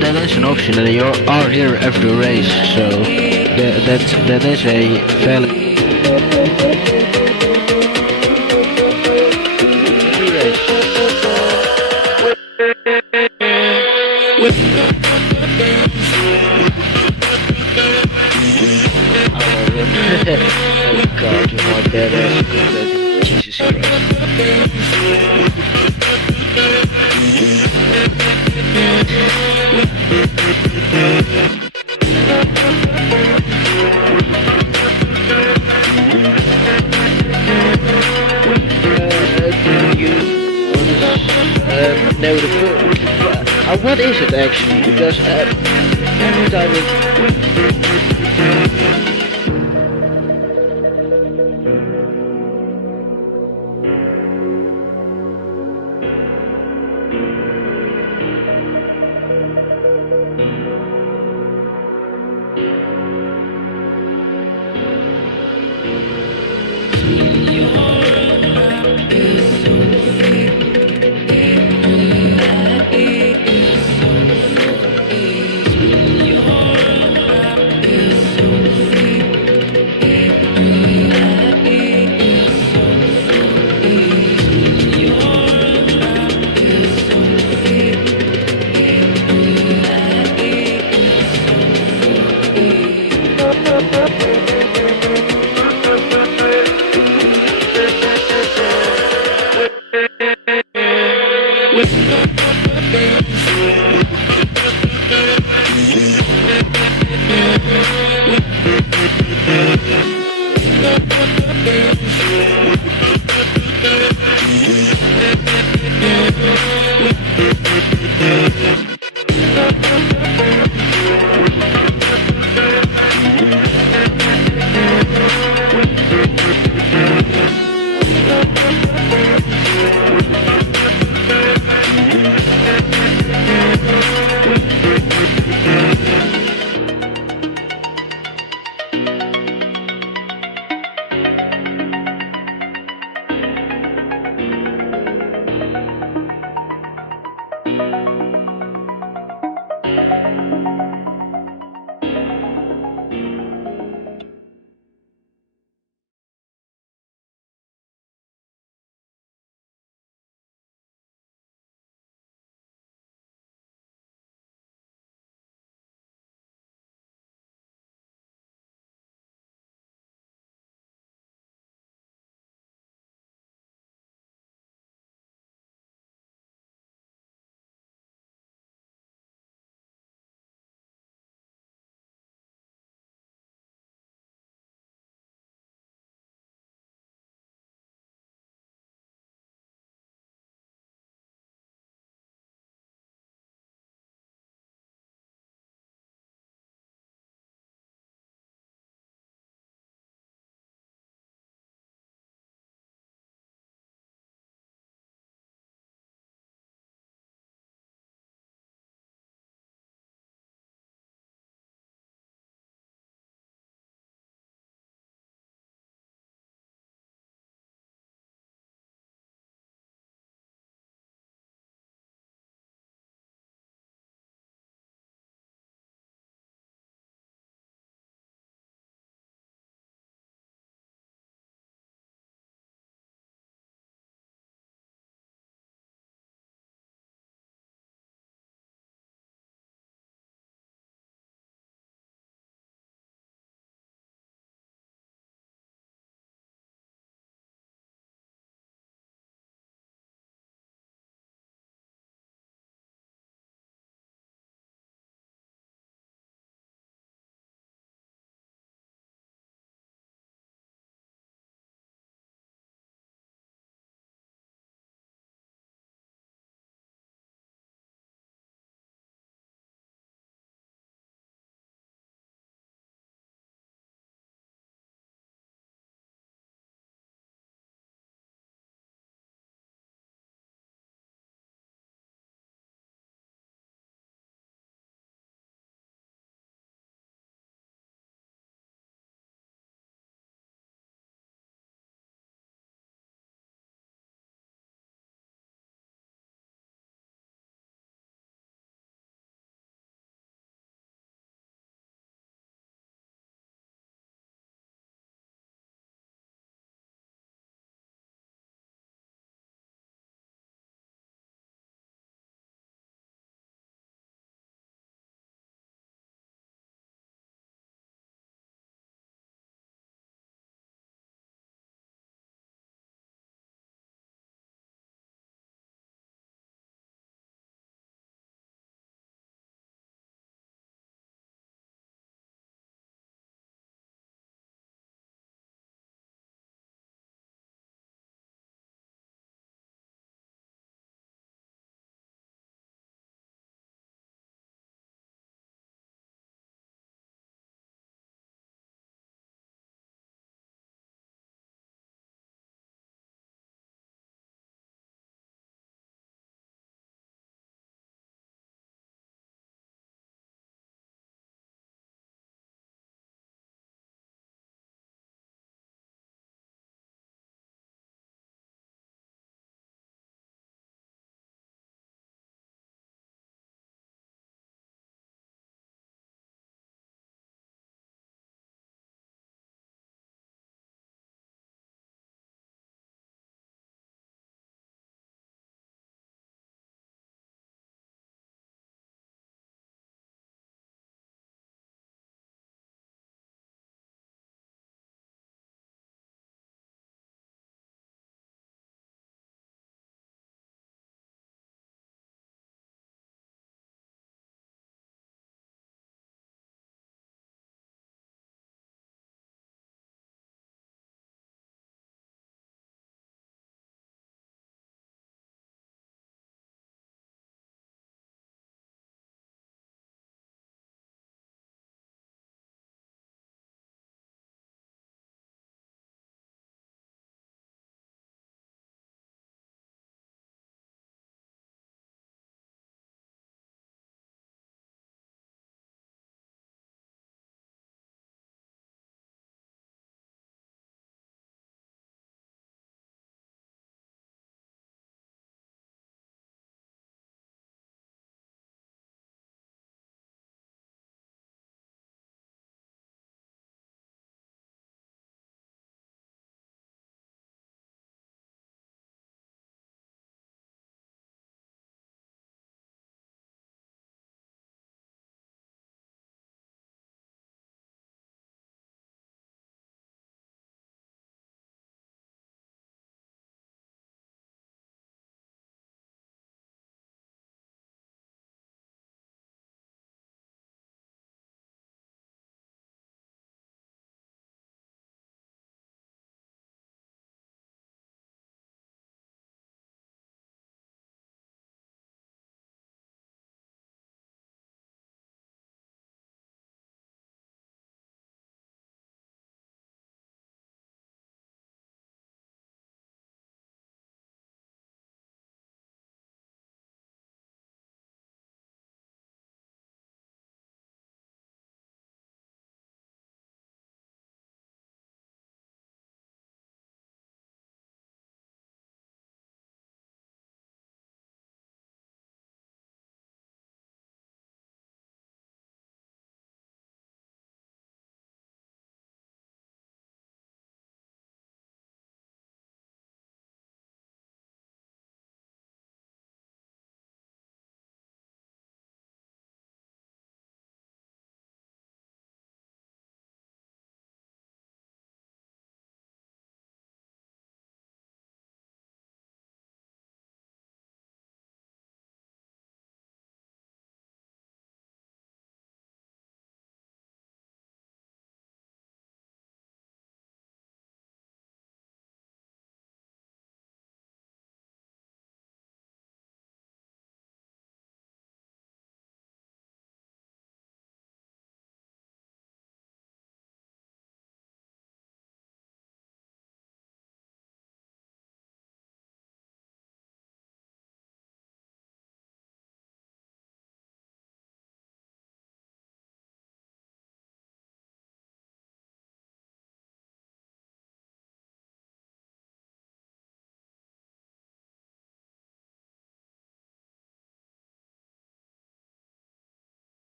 That is an option, and you are here every race, so that is a valid race. Oh God, you know badass. Jesus know the book. What is it actually? Because every time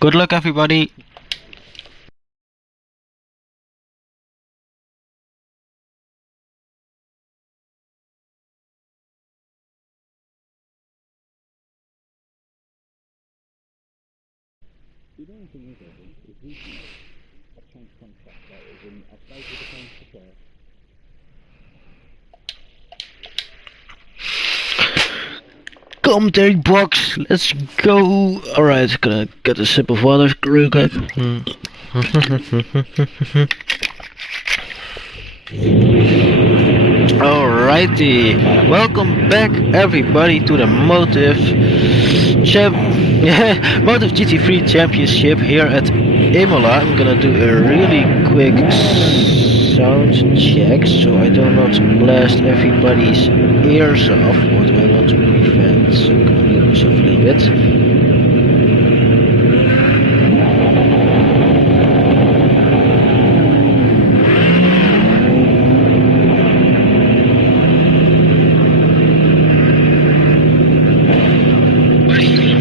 Good luck, everybody. Commentary box, let's go. Alright, gonna get a sip of water real quick. Alrighty, welcome back everybody to the Motive Motive GT3 Championship here at Imola. I'm gonna do a really quick sound check so I do not blast everybody's ears off, what I want to prevent. So I'm gonna mute myself a little bit.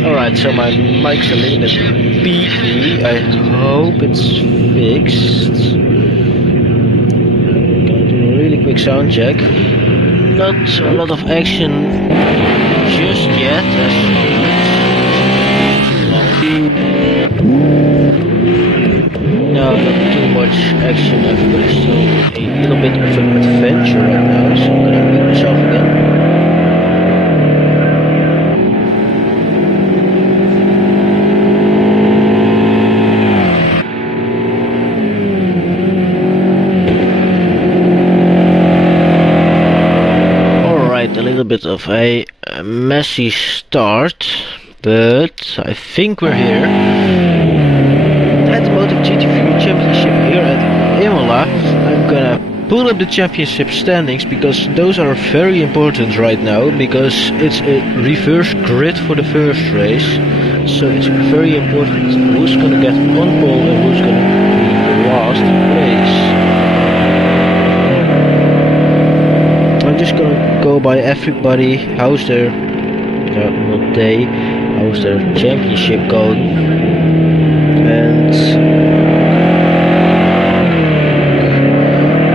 Alright, so my mic's a little bit beefy. I hope it's fixed. I'm gonna do a really quick sound check. Not a lot of action just yet. No, not too much action. Everybody's still a little bit of an adventure right now, so I'm gonna mute myself again. A little bit of a messy start, but I think we're here at the Motive GT3 Championship here at Imola. I'm gonna pull up the championship standings because those are very important right now, because it's a reverse grid for the first race, so it's very important who's gonna get on pole and who's gonna be the last race. I'm just gonna go by everybody, how's their, not they, how's their championship going, and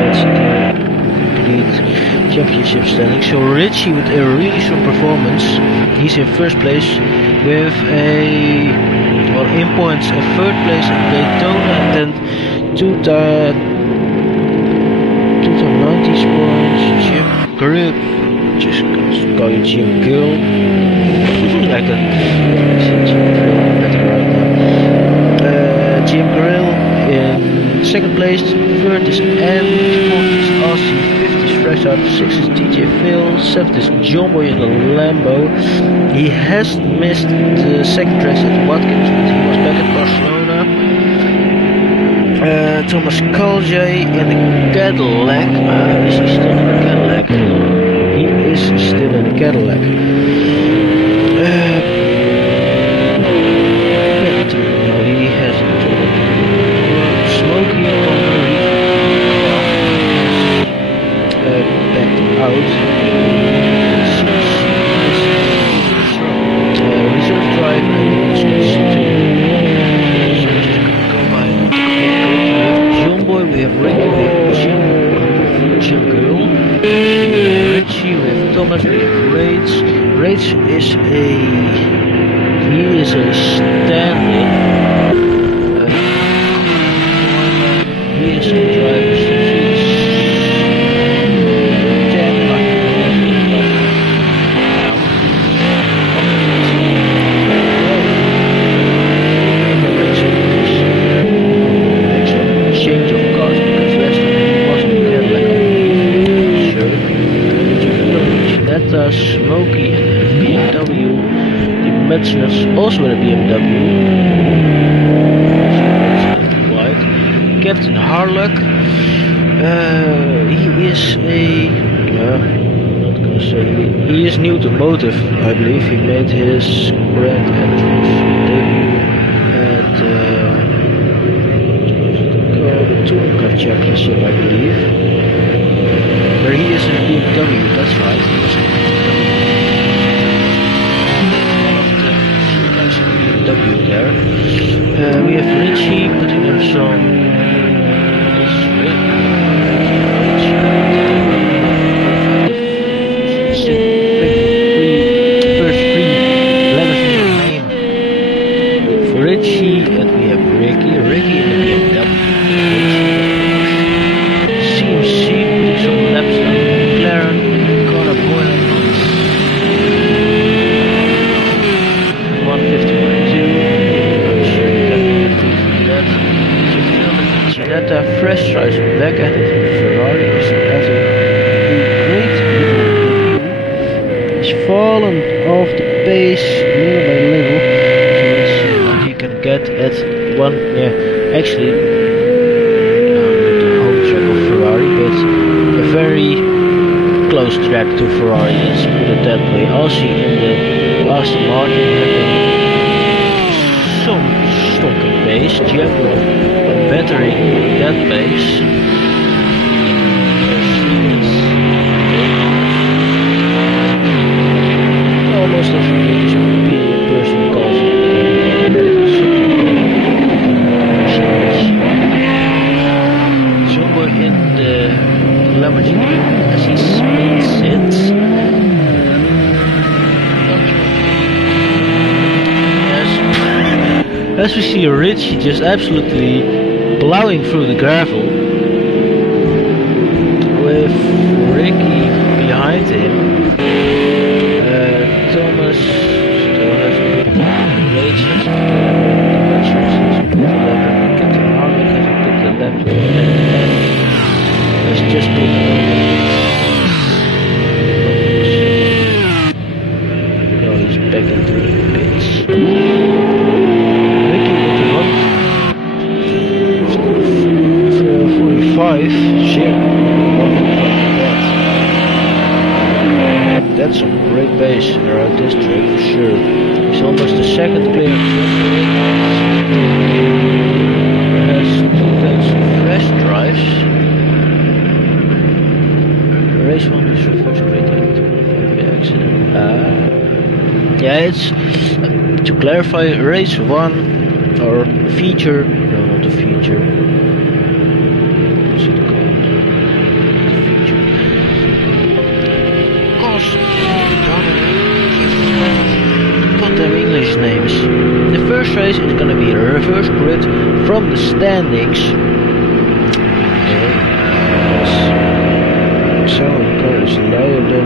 let's complete championship standing. So Richie with a really strong performance, he's in first place with a, well, in points, a third place at Daytona, and then 90 points. Jim Grill, just gonna call you Jim Grill. I can say Jim Grill better right now. Jim Grill in second place, third is M, fourth is Aussie, fifth is Fresh Out, sixth is DJ Phil, seventh is John Boy in the Lambo. He has missed the second race at Watkins, but he was back at Barcelona. Thomas Colje in the Cadillac. Is he still in the Cadillac? He is still in the Cadillac. No, he hasn't. Smokey backed out. Reserve driver we have Ricky with Jim Girl, Richie with Thomas, we have Rage. Rage is a stand-in. He is a driver's seat. Smokey and that's also with a BMW. White. Captain Harlock. He is not gonna say he is new to motive. I believe he made his grand entrance debut at the Touring Car Championship, I believe. Where he is in a BMW. That's right. He was in a BMW there. We have Richie putting in some. First three letters in the name. For Richie, and we have Ricky in the BMW. CMC putting some laps on McLaren. Connor Boylan. 150.2. Fresh tries back at it in Ferrari is after a great little review. He's fallen off the pace little by little, so let's see what he can get at one. Yeah, actually, not the home track of Ferrari, but a very close track to Ferrari. Let's put it that way. Also in the Aston Martin having some stonking pace, Jaguar bettering that pace. Almost every week is a person calls somewhere in the Lamborghini as he spins it. As we see Richie just absolutely plowing through the gravel with Ricky behind him. Thomas still has a bit of rage. Captain Harlock has a bit of left. Let's just put no, he's back into the pits. That's some great pace around this track for sure. He's almost the second clear. Has some fresh drives. Race 1 is reverse great accident. Yeah, it's to clarify, race 1 or feature, no, not a feature. What's it called? Goddamn English names. The first race is gonna be a reverse grid from the standings. So the car is louder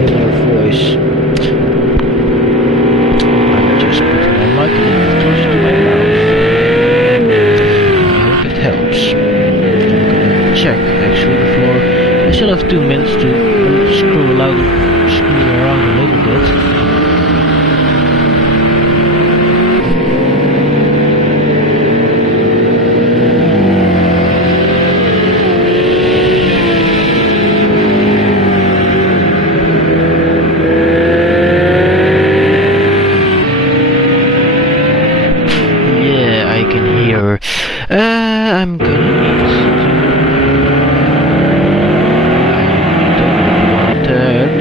than our voice. I'm just putting my mic close to my mouth. I hope it helps. I'm gonna check actually before. I still have 2 minutes to screw around a little bit. Yeah, I can hear. I'm gonna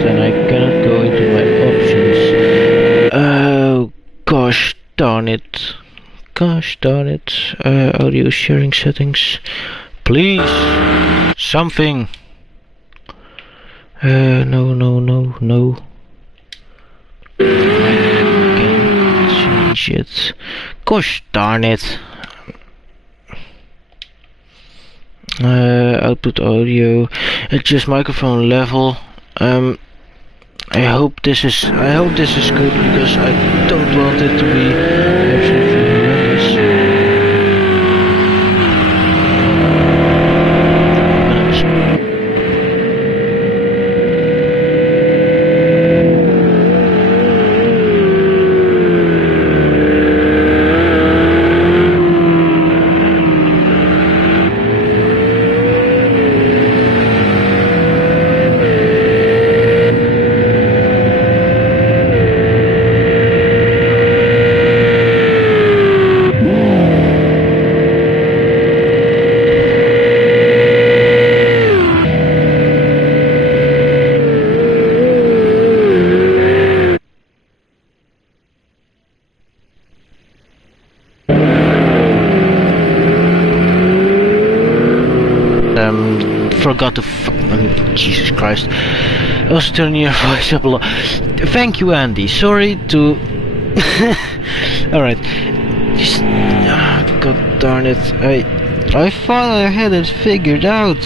and I cannot go into my options. Oh, gosh darn it. Audio sharing settings. Please. Something. No. I can change it. Gosh darn it. Output audio. Adjust microphone level. I hope this is good because I don't want it to be absolutely horrendous. Forgot to Jesus Christ. I was turning your voice up a lot. Thank you, Andy. Sorry to... Alright. God darn it. I thought I had it figured out.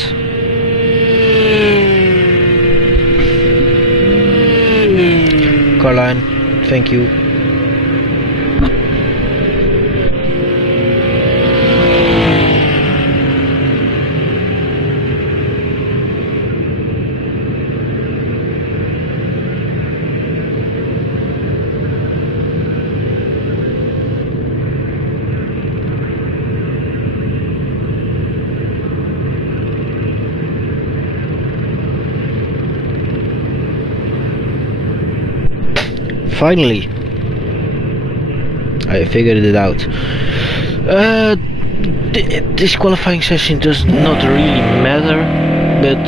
Caroline, thank you. Finally, I figured it out. This qualifying session does not really matter, but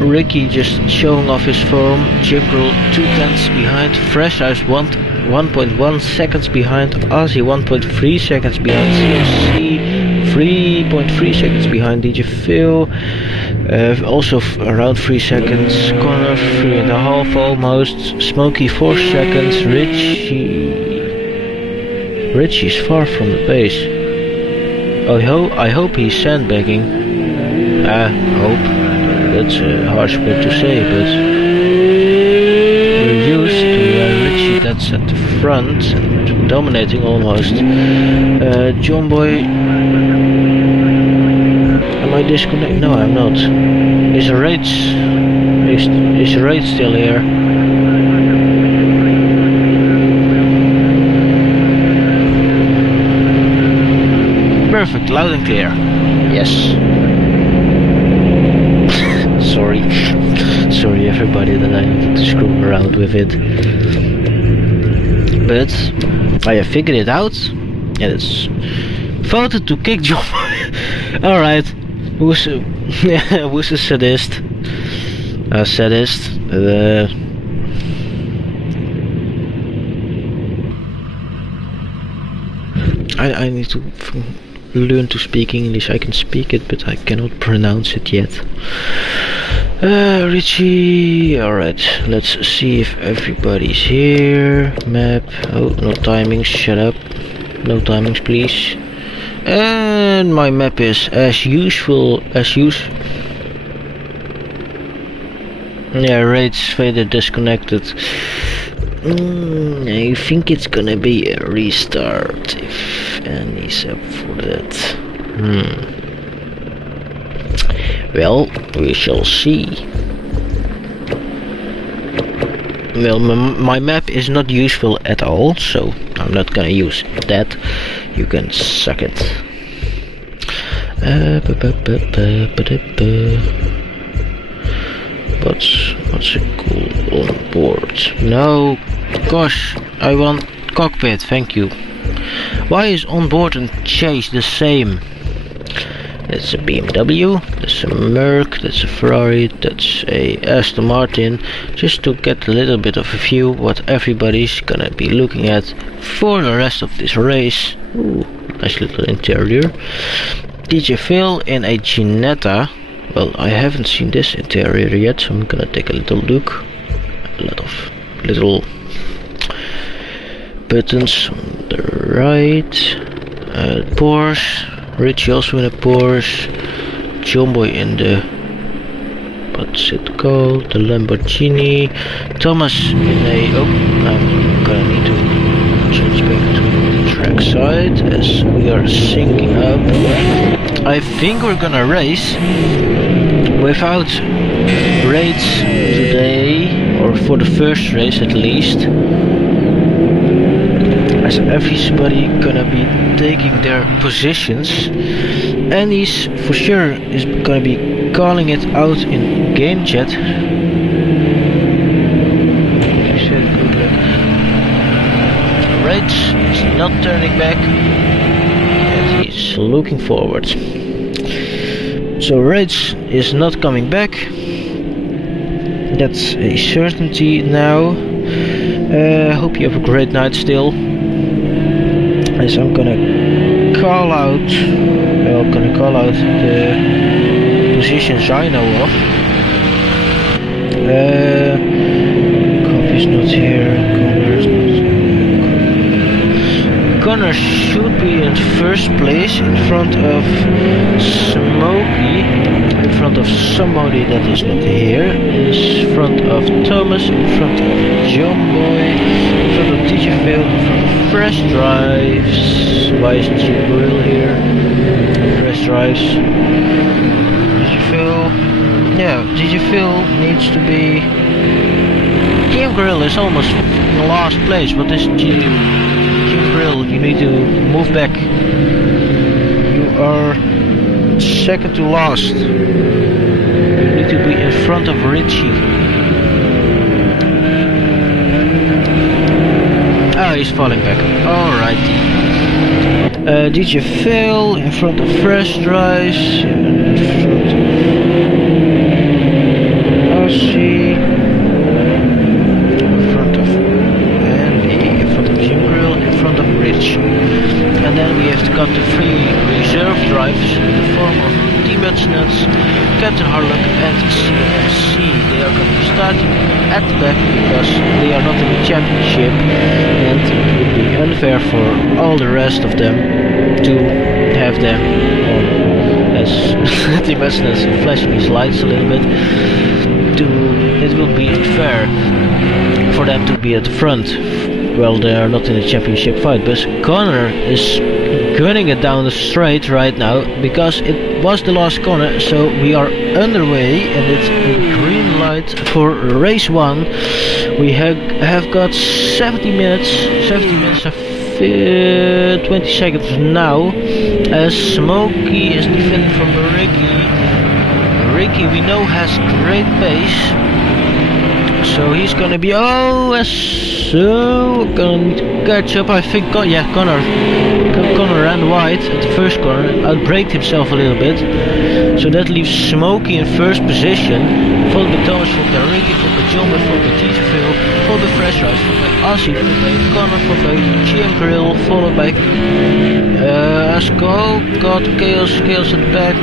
Ricky just showing off his form. Jim Girl 2/10 behind, Fresh Ice 1.1 seconds behind, Ozzy 1.3 seconds behind, CFC 3.3 seconds behind, DJ Phil. Also around 3 seconds, Connor 3.5 almost, Smokey 4 seconds, Richie's far from the pace. I hope he's sandbagging. Hope, that's a harsh word to say, but we're used to Richie that's at the front and dominating almost. John Boy, am I disconnected? No, I'm not. Is Raid still here? Perfect, loud and clear. Yes. Sorry everybody that I needed to screw around with it. But I have figured it out, and it's voted to kick John. Alright. Who's a sadist? Sadist. I need to learn to speak English. I can speak it, but I cannot pronounce it yet. Richie. Alright, let's see if everybody's here. Map. Oh, no timings. Shut up. No timings, please. And my map is as usual. Yeah, Raid's faded, disconnected. I think it's gonna be a restart if Annie's up for that. Well, we shall see. Well, my map is not useful at all, so I'm not gonna use that. You can suck it. What's a cool on board? No, gosh, I want cockpit, thank you. Why is onboard and chase the same? That's a BMW, that's a Merc, that's a Ferrari, that's a Aston Martin. Just to get a little bit of a view what everybody's gonna be looking at for the rest of this race. Ooh, nice little interior. DJ Phil in a Ginetta. Well, I haven't seen this interior yet, so I'm gonna take a little look. A lot of little buttons on the right. Porsche. Richie also in a Porsche. Jumbo in the, what's it called? The Lamborghini. Thomas in a, oh, I'm gonna need to change back to the track side as we are syncing up. I think we're gonna race without raids today, or for the first race at least, as everybody gonna be taking their positions, and he's for sure is gonna be calling it out in game chat. Raids is not turning back, and he's looking forward. So Raids is not coming back. That's a certainty now. Hope you have a great night still. As I'm gonna call out, the positions I know of. Copy's not here. Connor's not here. Connor should be in first place in front of Smokey, in front of somebody that is not here, in front of Thomas, in front of John Boy, in front of DJ Phil, in front of Fresh Drives. Why is Jim Grill here? Fresh Drives. DJ Phil. Yeah, DJ Phil needs to be. Jim Grill is almost in the last place. What is Jim Grill? You need to move back. You are second to last. You need to be in front of Richie. Oh, he's falling back. Alrighty. DJ Phil in front of Fresh Drives. In front of Aussie. In front of Andy. In front of Jim Grill. In front of Rich. And then we have got the 3 reserve drivers in the form of T-Buts Nuts, Captain Harlock and CMC. They are going to be starting at the back because they are not in the championship, and it would be unfair for all the rest of them to have them on, as T-Buts Nuts flashing his lights a little bit. It will be unfair for them to be at the front. Well, they are not in a championship fight, but Connor is gunning it down the straight right now because it was the last corner, so we are underway and it's a green light for race 1. We have got 70 minutes and 20 seconds now, as Smokey is defending from Ricky. Ricky, we know, has great pace, so he's gonna be gonna need to catch up. I think Connor ran wide at the first corner, outbraked himself a little bit, so that leaves Smokey in first position, followed by Thomas, followed by Ricky, followed by John, followed by DJ Phil, followed by Fresh Rice, followed by Aussie, followed by Connor, followed by GM Grill, followed by Chaos at the back.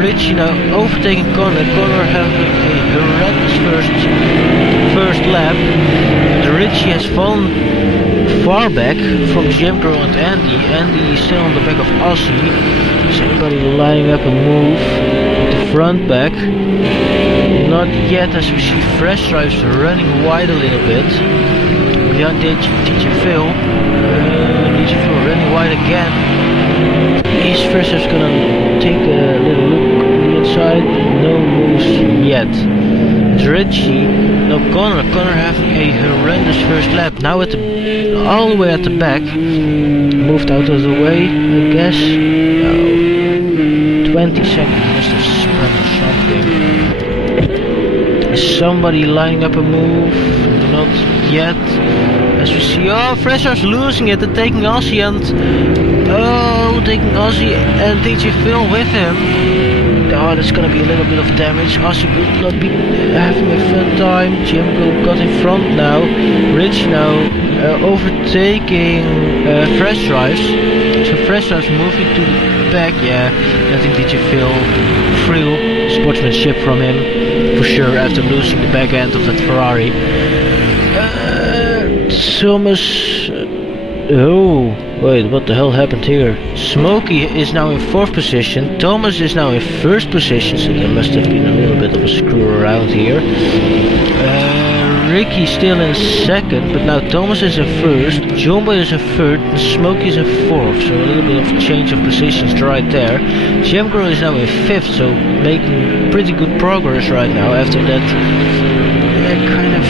Richie now overtaking Connor. Connor having a horrendous first lap. Richie has fallen far back from GM Grill and Andy. Andy is still on the back of Aussie. Is anybody lining up a move at the front back? Not yet, as we see Fresh Drives running wide a little bit. Behind DJ Phil. DJ Phil running wide again. Is Fresh Drives gonna take a little look inside? No moves yet. It's Richie. No, Connor having a horrendous first lap. Now all the way at the back. Moved out of the way, I guess. No. 20 seconds must have spun or something. Is somebody lining up a move? Not yet. As we see, Fresh Drives losing it and taking Aussie and DJ Phil with him. Oh, that's gonna be a little bit of damage. Aussie will not be having a fun time. Jim Grill got in front now. Rich now overtaking Fresh Drives. So Fresh Drives moving to the back. Yeah, letting DJ Phil thrill sportsmanship from him for sure after losing the back end of that Ferrari. Thomas. Oh, wait, what the hell happened here? Smokey is now in 4th position, Thomas is now in 1st position, so there must have been a little bit of a screw around here. Ricky still in 2nd, but now Thomas is in 1st, Jumbo is in 3rd, and Smokey is in 4th, so a little bit of change of positions right there. GM Grill is now in 5th, so making pretty good progress right now after that kind of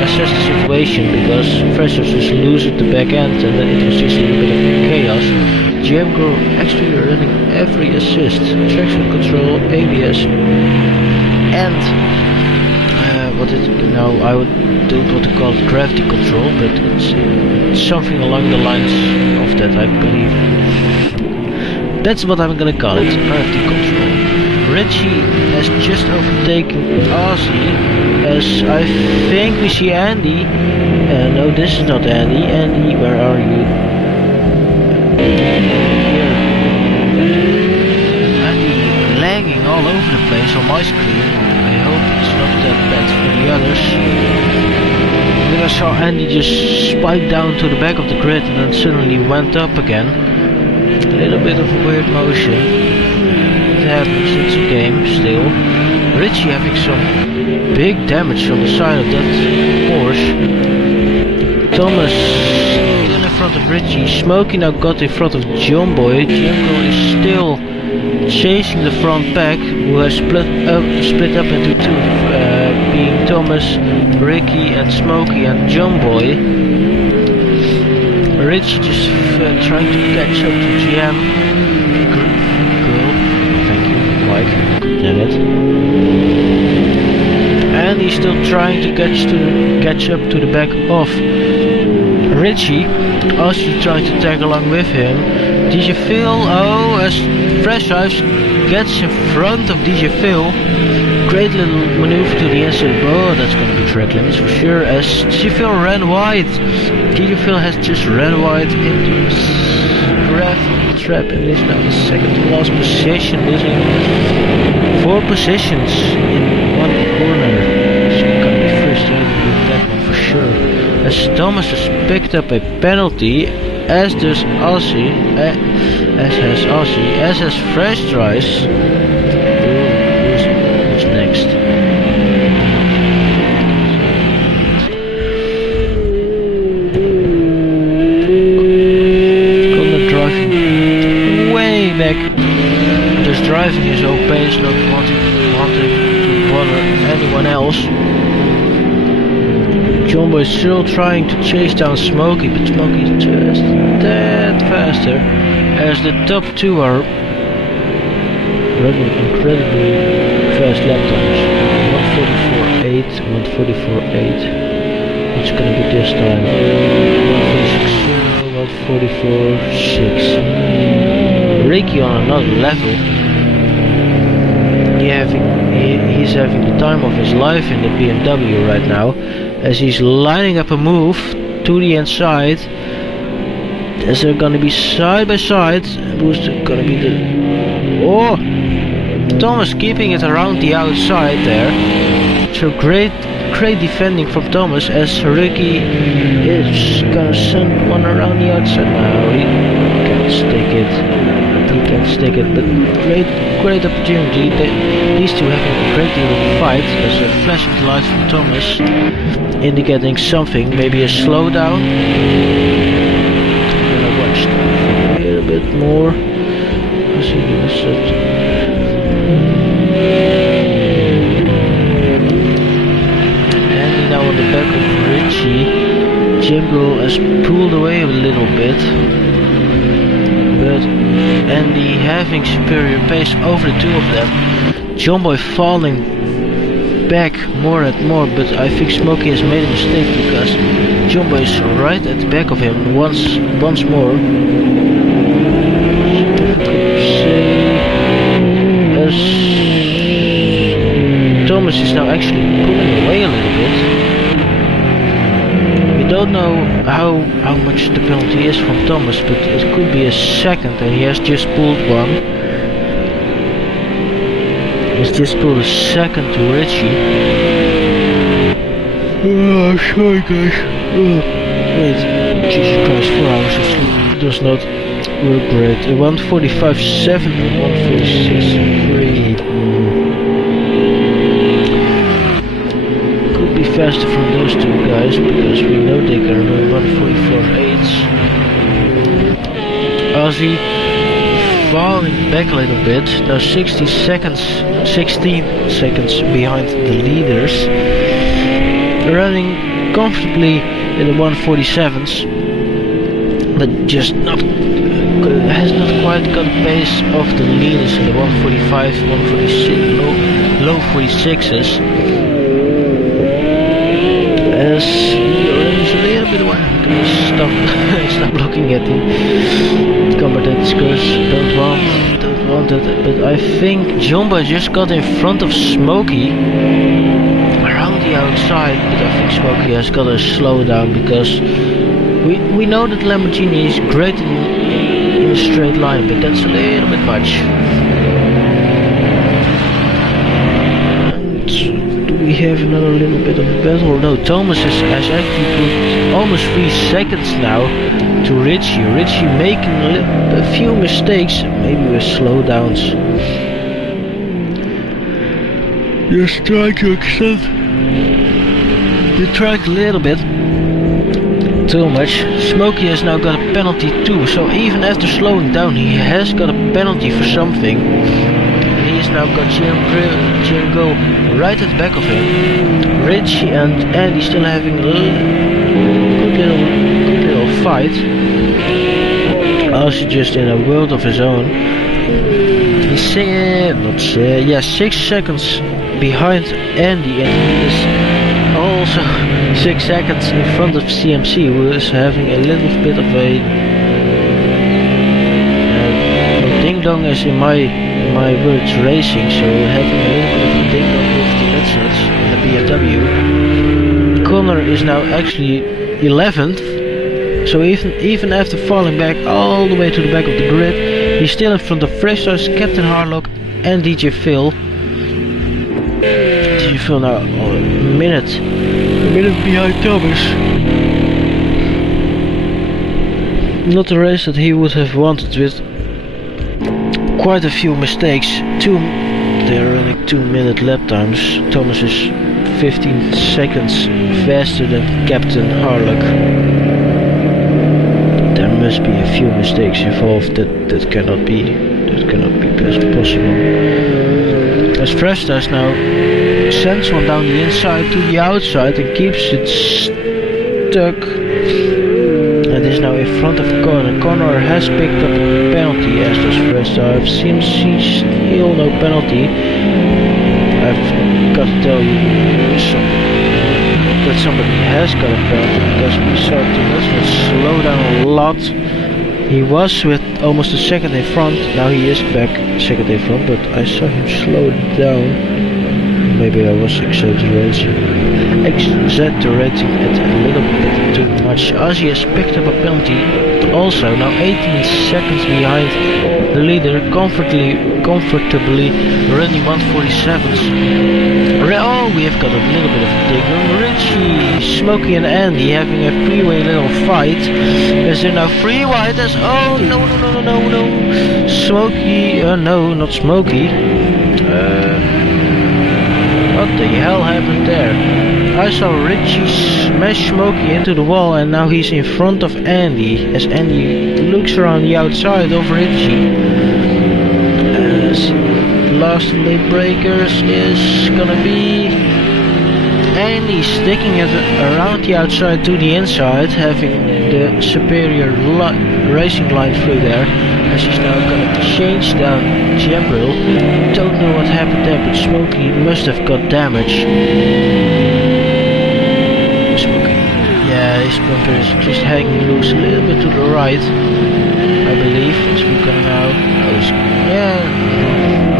assess the situation, because Fresh Drives just lose at the back end and then it was just a little bit of chaos. GM Grill actually running every assist, traction control, ABS, and I don't want to call it gravity control, but it's something along the lines of that, I believe. That's what I'm gonna call it, gravity control. Richie has just overtaken Aussie, as I think we see Andy. No, this is not Andy. Andy, where are you? all over the place on my screen. I hope it's not that bad for the others. Then I saw Andy just spike down to the back of the grid and then suddenly went up again. A little bit of a weird motion. It happens, it's a game still. Richie having some big damage on the side of that Porsche. Thomas still in front of Richie. Smokey now got in front of John Boy. Jungle is still chasing the front pack, who has split up into two, being Thomas, Ricky and Smokey and John Boy. Richie just trying to catch up to GM. Girl. Thank you, Mike. Damn it. And he's still trying to catch up to the back of Richie. Ozzy trying to tag along with him. DJ Phil, as Fresh Ives gets in front of DJ Phil. Great little maneuver to the inside. Oh, that's gonna be track limits for sure. As DJ Phil ran wide. DJ Phil has just ran wide into the gravel trap and is now the second to last position, losing 4 positions in one corner. So gonna be frustrated with that one for sure. As Thomas has picked up a penalty, as does Ozzy, as has Fresh Rice. Who's next? Connor driving way back, just driving his own pace, not wanting to bother anyone else. John Boy is still trying to chase down Smokey, but Smokey is just that faster, as the top two are running incredibly fast lap times. 144.8, 144.8. What's gonna be this time? 146.0, 144.6. Ricky on another level. He's having the time of his life in the BMW right now, as he's lining up a move to the inside, as they're gonna be side by side. Who's gonna be the... Oh! Thomas keeping it around the outside there. So great defending from Thomas, as Ricky is gonna send one around the outside now. He can't stick it. But great opportunity. These two having a great deal of fight, as a flashing light from Thomas indicating something, maybe a slowdown. And I watched a little bit more. And now on the back of Richie. Jingle has pulled away a little bit, but Andy having superior pace over the two of them. John Boy falling back more and more, but I think Smokey has made a mistake, because John Boy is right at the back of him once more. As Thomas is now actually pulling away a little bit. We don't know how much the penalty is from Thomas, but it could be a second, and he has just pulled one. He's just pulled a second to Richie. Oh, sorry guys. Oh, wait, Jesus Christ, 4 hours of sleep does not work great. 145.7 and 146.3. Could be faster from those two guys, because we know they can run 144.8. Ozzy falling back a little bit, now 16 seconds behind the leaders, running comfortably in the 147s, but just has not quite got the pace of the leaders in the 145, 146, low 46s. As he runs a little bit away, I'm gonna stop looking at him. Commentators don't want it, but I think Jumbo just got in front of Smokey around the outside, but I think Smokey has got to slow down, because we know that Lamborghini is great in a straight line, but that's a little bit much. we have another little bit of a battle. No, Thomas has actually put almost 3 seconds now to Richie. Richie making a few mistakes, maybe with slowdowns. Just trying to extend the track a little bit. Too much. Smokey has now got a penalty too, so even after slowing down he has got a penalty for something. He's now got Giango right at the back of him. Richie and Andy still having a good little fight. Also just in a world of his own. He's 6 seconds behind Andy, and he is also 6 seconds in front of CMC, who is having a little bit of a ding dong, as in my words, racing, so having a little bit of a ding dong with the Lexus and the BMW. Connor is now actually 11th, so even after falling back all the way to the back of the grid, he's still in front of Freshstars, Captain Harlock and DJ Phil. DJ Phil now a minute behind Thomas. Not a race that he would have wanted, with quite a few mistakes. They're running 2-minute lap times. Thomas is 15 seconds faster than Captain Harlock. There must be a few mistakes involved. That cannot be possible. As Freshstars now sends one down the inside to the outside and keeps it stuck, and is now in front of Connor. Connor has picked up a penalty, as does Freshstars. CMC still no penalty. I've got to tell you that somebody has got a penalty, because we saw Thomas slow down a lot. He was with almost a second in front, now he is back second in front, but I saw him slow down. Maybe I was exaggerating it a little bit too much. Ozzy has picked up a penalty also, now 18 seconds behind the leader, comfortably running 147s. Oh, we have got a little bit of a dig on Richie, Smokey and Andy having a freeway little fight. Is there now free wide as oh no. Smokey, no, not Smokey. What the hell happened there? I saw Richie smash Smokey into the wall, and now he's in front of Andy, as Andy looks around the outside of Richie. Last late breakers is gonna be Andy sticking it around the outside to the inside, having the superior racing line through there, as he's now gonna change down Jambril. Don't know what happened there, but Smokey must have got damage. Smokey, yeah, his bumper is just hanging loose a little bit to the right, I believe. As we can now,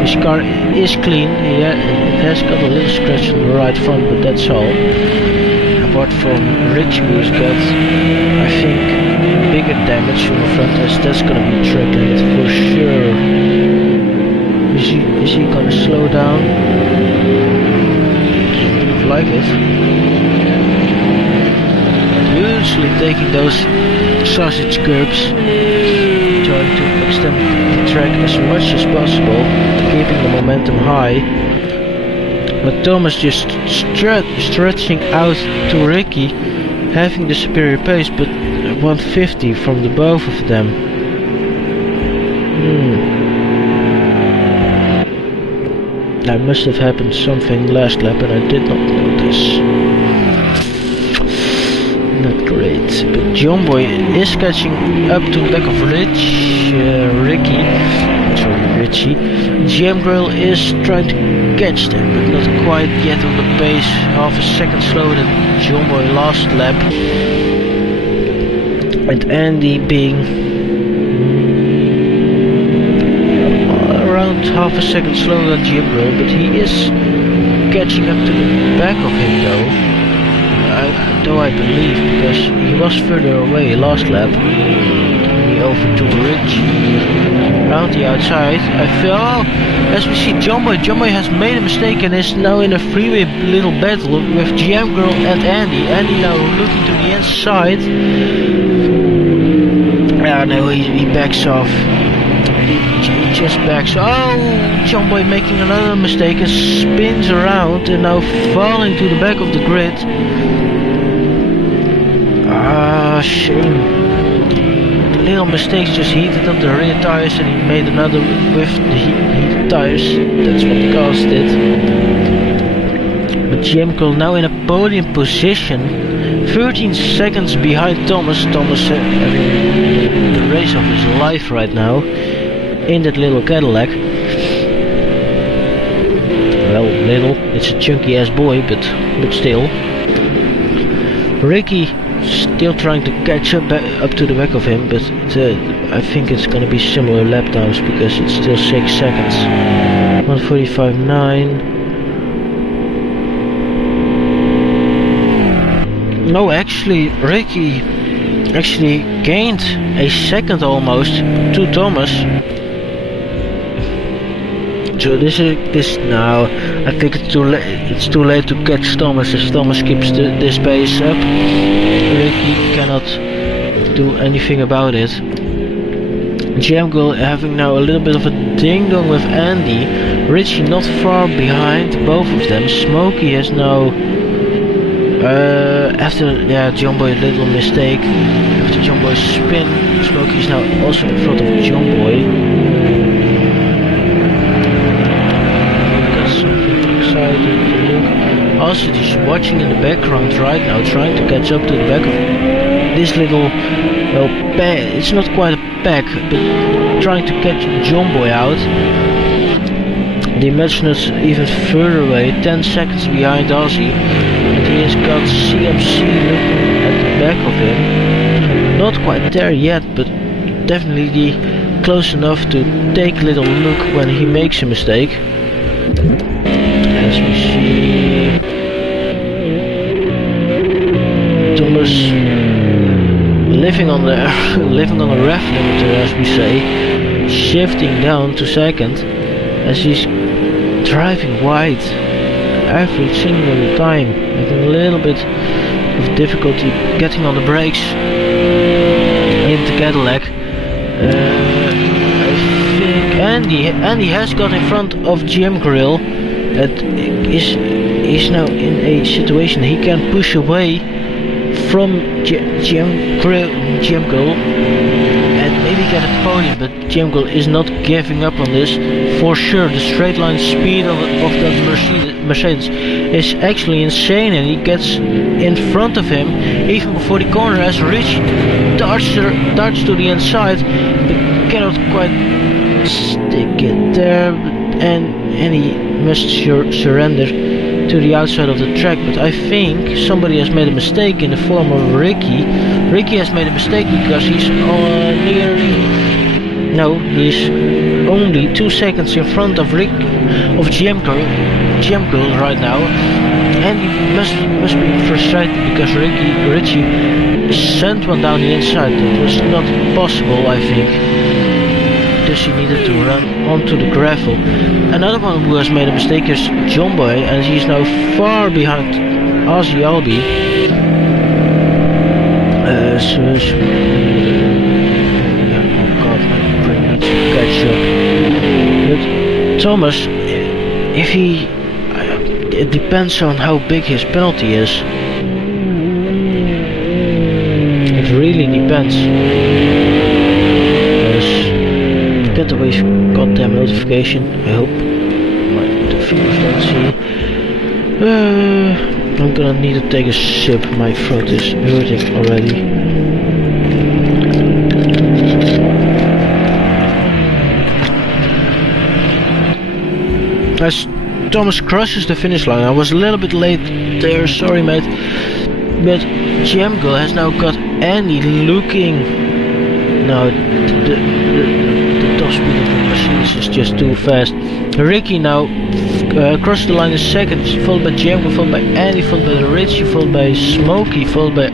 his car is clean. Yeah, it has got a little scratch on the right front, but that's all. Apart from Richie, who's got, I think, bigger damage on the front, as that's gonna be track limit for sure. Is he gonna slow down? Doesn't look like it. Usually taking those sausage curbs, trying to extend the track as much as possible, keeping the momentum high. But Thomas just stretching out to Ricky, having the superior pace, but 150 from the both of them. That must have happened something last lap, and I did not notice. Not great, but John Boy is catching up to the back of Richie. GM Grill is trying to catch them, but not quite yet on the pace. Half a second slower than John Boy last lap. And Andy being around half a second slower than GM Grill, but he is catching up to the back of him though. I believe, because he was further away last lap. He overtook Richie. around the outside. I feel, as we see Jumbo has made a mistake and is now in a freeway little battle with GM Girl and Andy. Andy now looking to the inside. No, he backs off. He just backs. Oh, Jumbo making another mistake and spins around and now falling to the back of the grid. Ah, shame. Little mistakes just heated up the rear tires and he made another with the heated tires. That's what caused it. But GM Girl now in a podium position, 13 seconds behind Thomas. Thomas having the race of his life right now in that little Cadillac. Well, little, it's a chunky ass boy, but still. Ricky still trying to catch up to the back of him, but I think it's gonna be similar lap times because it's still 6 seconds. 1:45.9. No, actually, Ricky actually gained a second almost to Thomas. So this now, I think it's too late to catch Thomas as Thomas keeps this pace up. Ricky cannot do anything about it. GM Girl having now a little bit of a ding dong with Andy. Richie not far behind both of them. Smokey has now after Jumbo a little mistake. After Jumbo's spin, Smokey's now also in front of Jumbo. Also, he's watching in the background right now, trying to catch up to the back of this little, well, pack. It's not quite a pack, but trying to catch Jumbo out. The Imaginers even further away, 10 seconds behind Ozzy, and he has got CMC looking at the back of him. Not quite there yet, but definitely close enough to take a little look when he makes a mistake. As we see Thomas living on the ref limiter, as we say, shifting down to second as he's driving wide every single time, having a little bit of difficulty getting on the brakes in the Cadillac. I think Andy has got in front of GM Grill. Is now in a situation he can push away from GM Girl and maybe get a podium, but GM Girl is not giving up on this for sure. The straight line speed of that Mercedes is actually insane, and he gets in front of him even before the corner as Rich darts to the inside, but cannot quite stick it there, and he must surrender to the outside of the track. But I think somebody has made a mistake in the form of Ricky. Ricky has made a mistake because he's he's only 2 seconds in front of GM Girl right now, and he must be frustrated because Richie sent one down the inside. That was not possible, I think. He needed to run onto the gravel. Another one who has made a mistake is Jumbo, and he's now far behind Ozzy Albi. Oh god, my brain needs to catch up. But Thomas, it depends on how big his penalty is. It really depends. Get away from goddamn notification, I hope. The viewers don't see. I'm gonna need to take a sip, my throat is hurting already. As Thomas crosses the finish line, I was a little bit late there, sorry mate. But GM Girl has now got Andy looking. Now the top speed of the machines is just too fast. Ricky now crosses the line in second, followed by GM Girl, followed by Andy, followed by Richie, followed by Smokey, followed by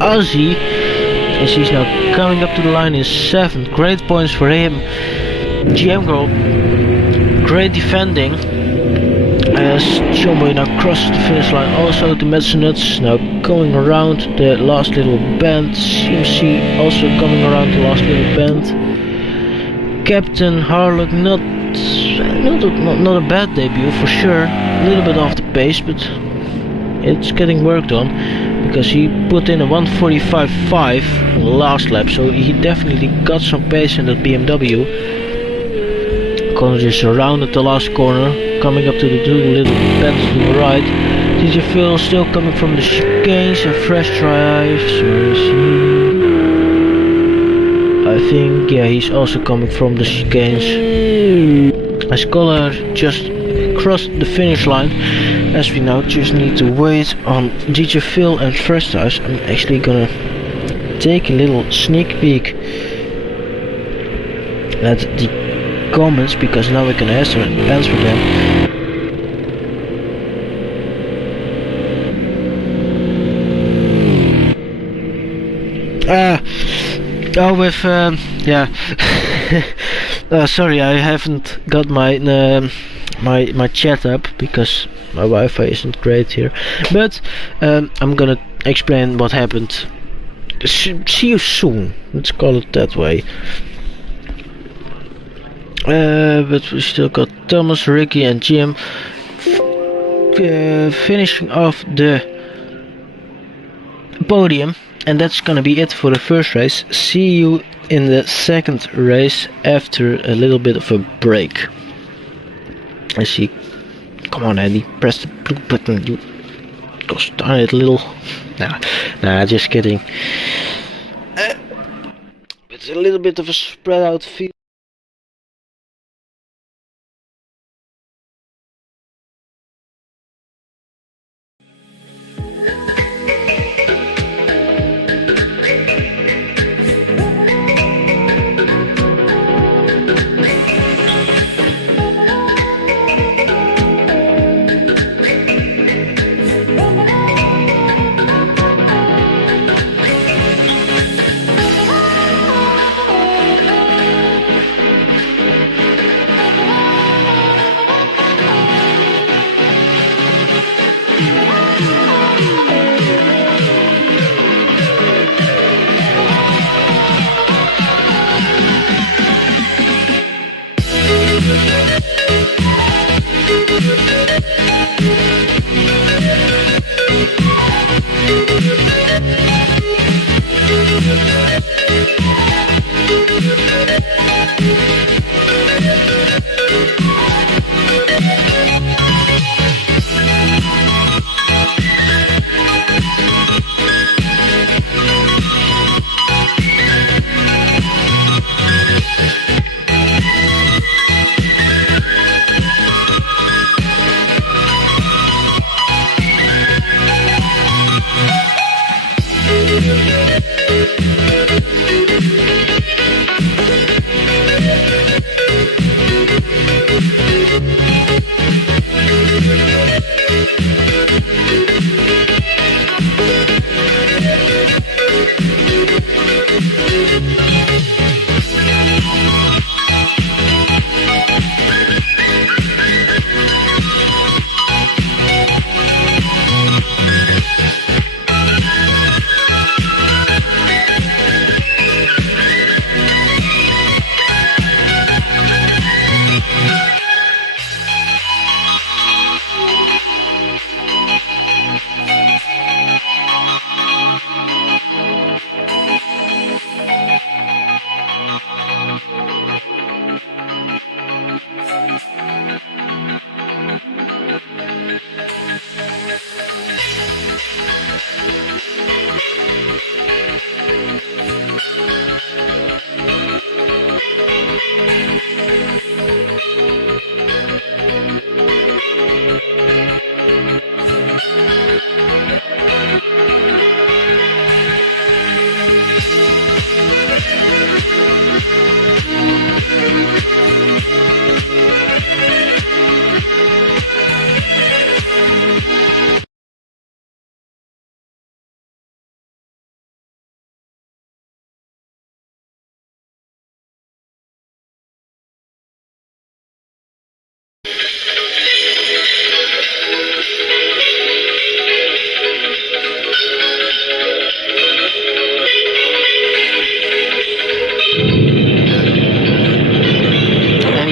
Ozzy. And he's now coming up to the line in seventh. Great points for him. GM goal. Great defending. As Chomboy now crosses the finish line, also to Metzenuts, now going around the last little bend. CMC also coming around the last little bend. Captain Harlock not a bad debut for sure. A little bit off the pace, but it's getting worked on because he put in a 1:45.5 last lap, so he definitely got some pace in that BMW. Connor just rounded the last corner, coming up to the two little bends to the right. DJ Phil still coming from the chicanes, a fresh drives. Where is he? I think, yeah, he's also coming from the chicanes. As Collar just crossed the finish line, as we now just need to wait on DJ Phil and fresh drives. I'm actually gonna take a little sneak peek at the comments because now we can answer them. Yeah. Sorry, I haven't got my my chat up because my Wi-Fi isn't great here. But I'm gonna explain what happened. See you soon. Let's call it that way. But we still got Thomas, Ricky, and Jim finishing off the podium, and that's gonna be it for the first race. See you in the second race after a little bit of a break. I see. Come on, Andy, press the blue button. You gosh darn it, little. Nah, just kidding. It's a little bit of a spread out feel.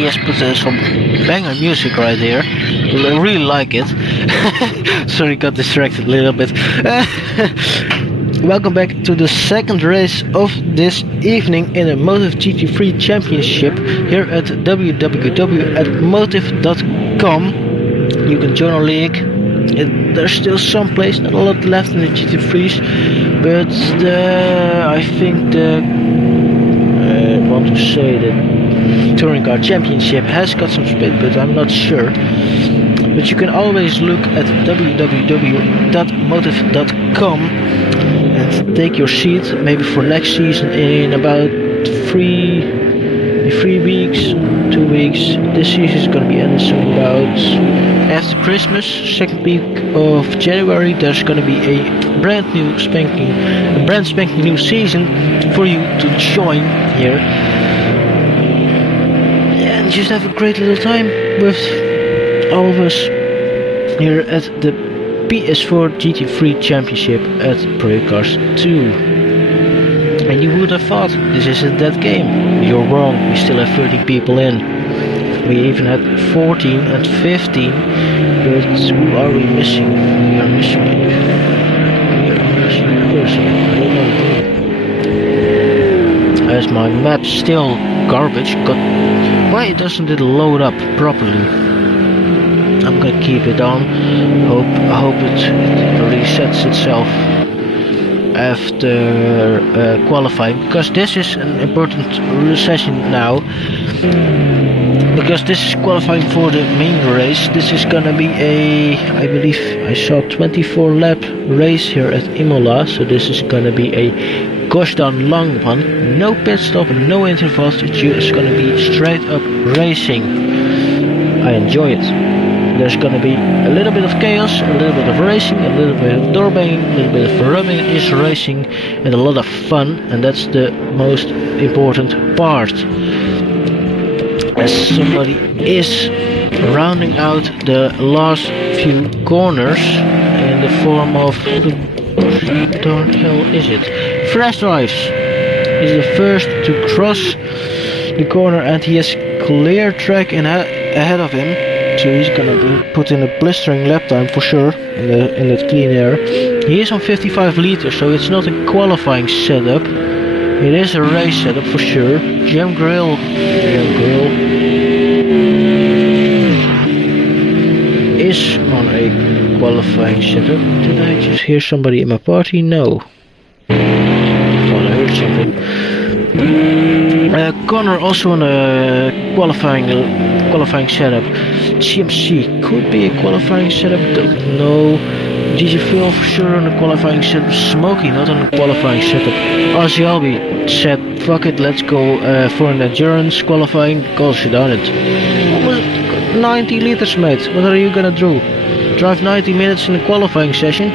he has put some banger music right here. I really like it. Sorry, got distracted a little bit. Welcome back to the second race of this evening in the Motive GT3 Championship here at www.motive.com. You can join our league. There's still some place, not a lot left in the GT3s, but I think the Touring Car Championship has got some split, but I'm not sure. But you can always look at www.motive.com and take your seat, maybe for next season in about 3 weeks, 2 weeks. This season is gonna be ending soon, about after Christmas, second week of January. There's gonna be a brand spanking new season for you to join here. And just have a great little time with all of us here at the PS4 GT3 Championship at Project Cars 2. And you would have thought this isn't that game. You're wrong, we still have 30 people in. We even had 14 and 15, but who are we missing? We are missing a person. I don't know. As my map still garbage, why doesn't it load up properly? I'm gonna keep it on. I hope it resets itself after qualifying, because this is an important session now. Because this is qualifying for the main race. This is gonna be I believe I saw 24 lap race here at Imola. So this is gonna be a gosh darn long one. No pit stop, no intervals. It's just gonna be straight up racing. I enjoy it. There's gonna be a little bit of chaos, a little bit of racing, a little bit of door banging, a little bit of rubbing is racing, and a lot of fun, and that's the most important part. As somebody is rounding out the last few corners in the form of, what the darn hell is it? Fresh Drives is the first to cross the corner, and he has clear track ahead of him. So he's gonna put in a blistering lap time for sure in that clean air. He is on 55 liters, so it's not a qualifying setup. It is a race setup for sure. Jam Grill is on a qualifying setup. Did I just hear somebody in my party? No. Thought I heard something. Connor also on a qualifying setup. CMC could be a qualifying setup, don't know. DJ Phil for sure on a qualifying setup. Smokey not on a qualifying setup. Ozzy Albi said fuck it, let's go for an endurance qualifying, because you done it. Almost 90 liters, mate. What are you gonna do? Drive 90 minutes in a qualifying session?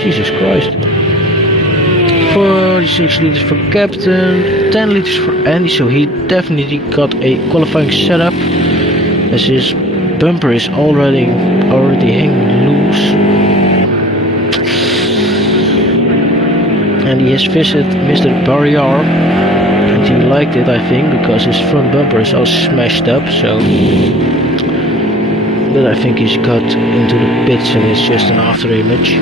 Jesus Christ. 46 liters for Captain, 10 liters for Andy, so he definitely got a qualifying setup, as his bumper is already hanging loose. And he has visited Mr. Barrier, and he liked it, I think, because his front bumper is all smashed up, so... But I think he's got into the pits and it's just an after image.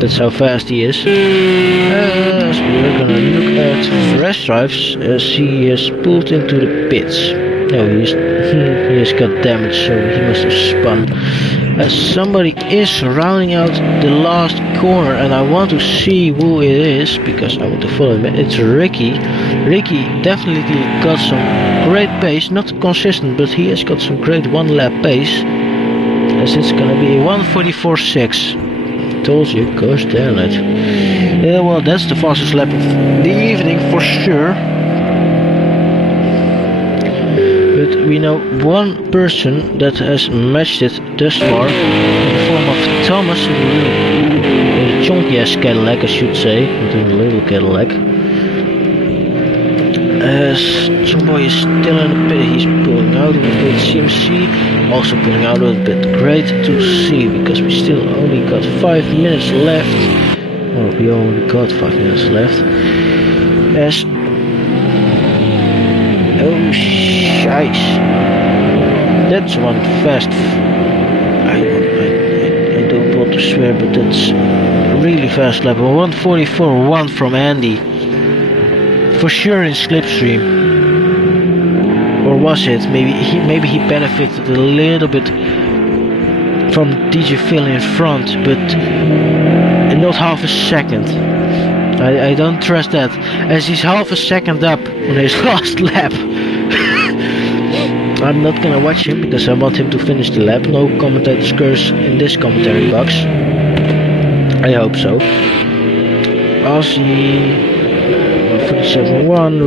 That's how fast he is. So we're gonna look at Fresh Drives as he has pulled into the pits. No, he has got damage, so he must have spun. As somebody is rounding out the last corner, and I want to see who it is because I want to follow him. It's Ricky. Ricky definitely got some great pace, not consistent, but he has got some great one lap pace. As it's gonna be 1:44.6. Told you, gosh damn it. Yeah, well, that's the fastest lap of the evening for sure. But we know one person that has matched it thus far, in the form of Thomas, in a chunky ass Cadillac, I should say, not in a little Cadillac. As Jumbo is still in the pit, he's pulling out of the pit. CMC also pulling out of the pit. Great to see, because we still only got 5 minutes left. Well, we only got 5 minutes left. As... Oh, shice. That's one fast. I don't want to swear, but that's a really fast lap. 144.1 from Andy. For sure in slipstream. Or was it? Maybe he benefited a little bit from DJ Phil in front, but not half a second. I don't trust that, as he's half a second up on his last lap. I'm not gonna watch him because I want him to finish the lap. No commentator's curse in this commentary box. I hope so. Aussie 47.1.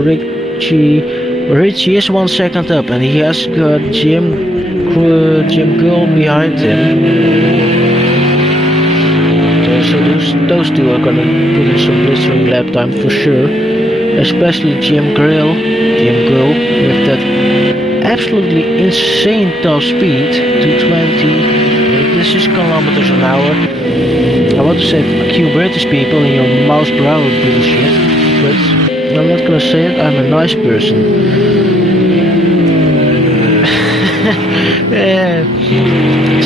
Richie is 1 second up, and he has got Jim Gull behind him. So those two are gonna put in some blistering lap time for sure. Especially Jim Gull with that absolutely insane top speed, 220. This is kilometers an hour. I want to say cue British people in your mouse per hour bullshit, but I'm not gonna say it. I'm a nice person.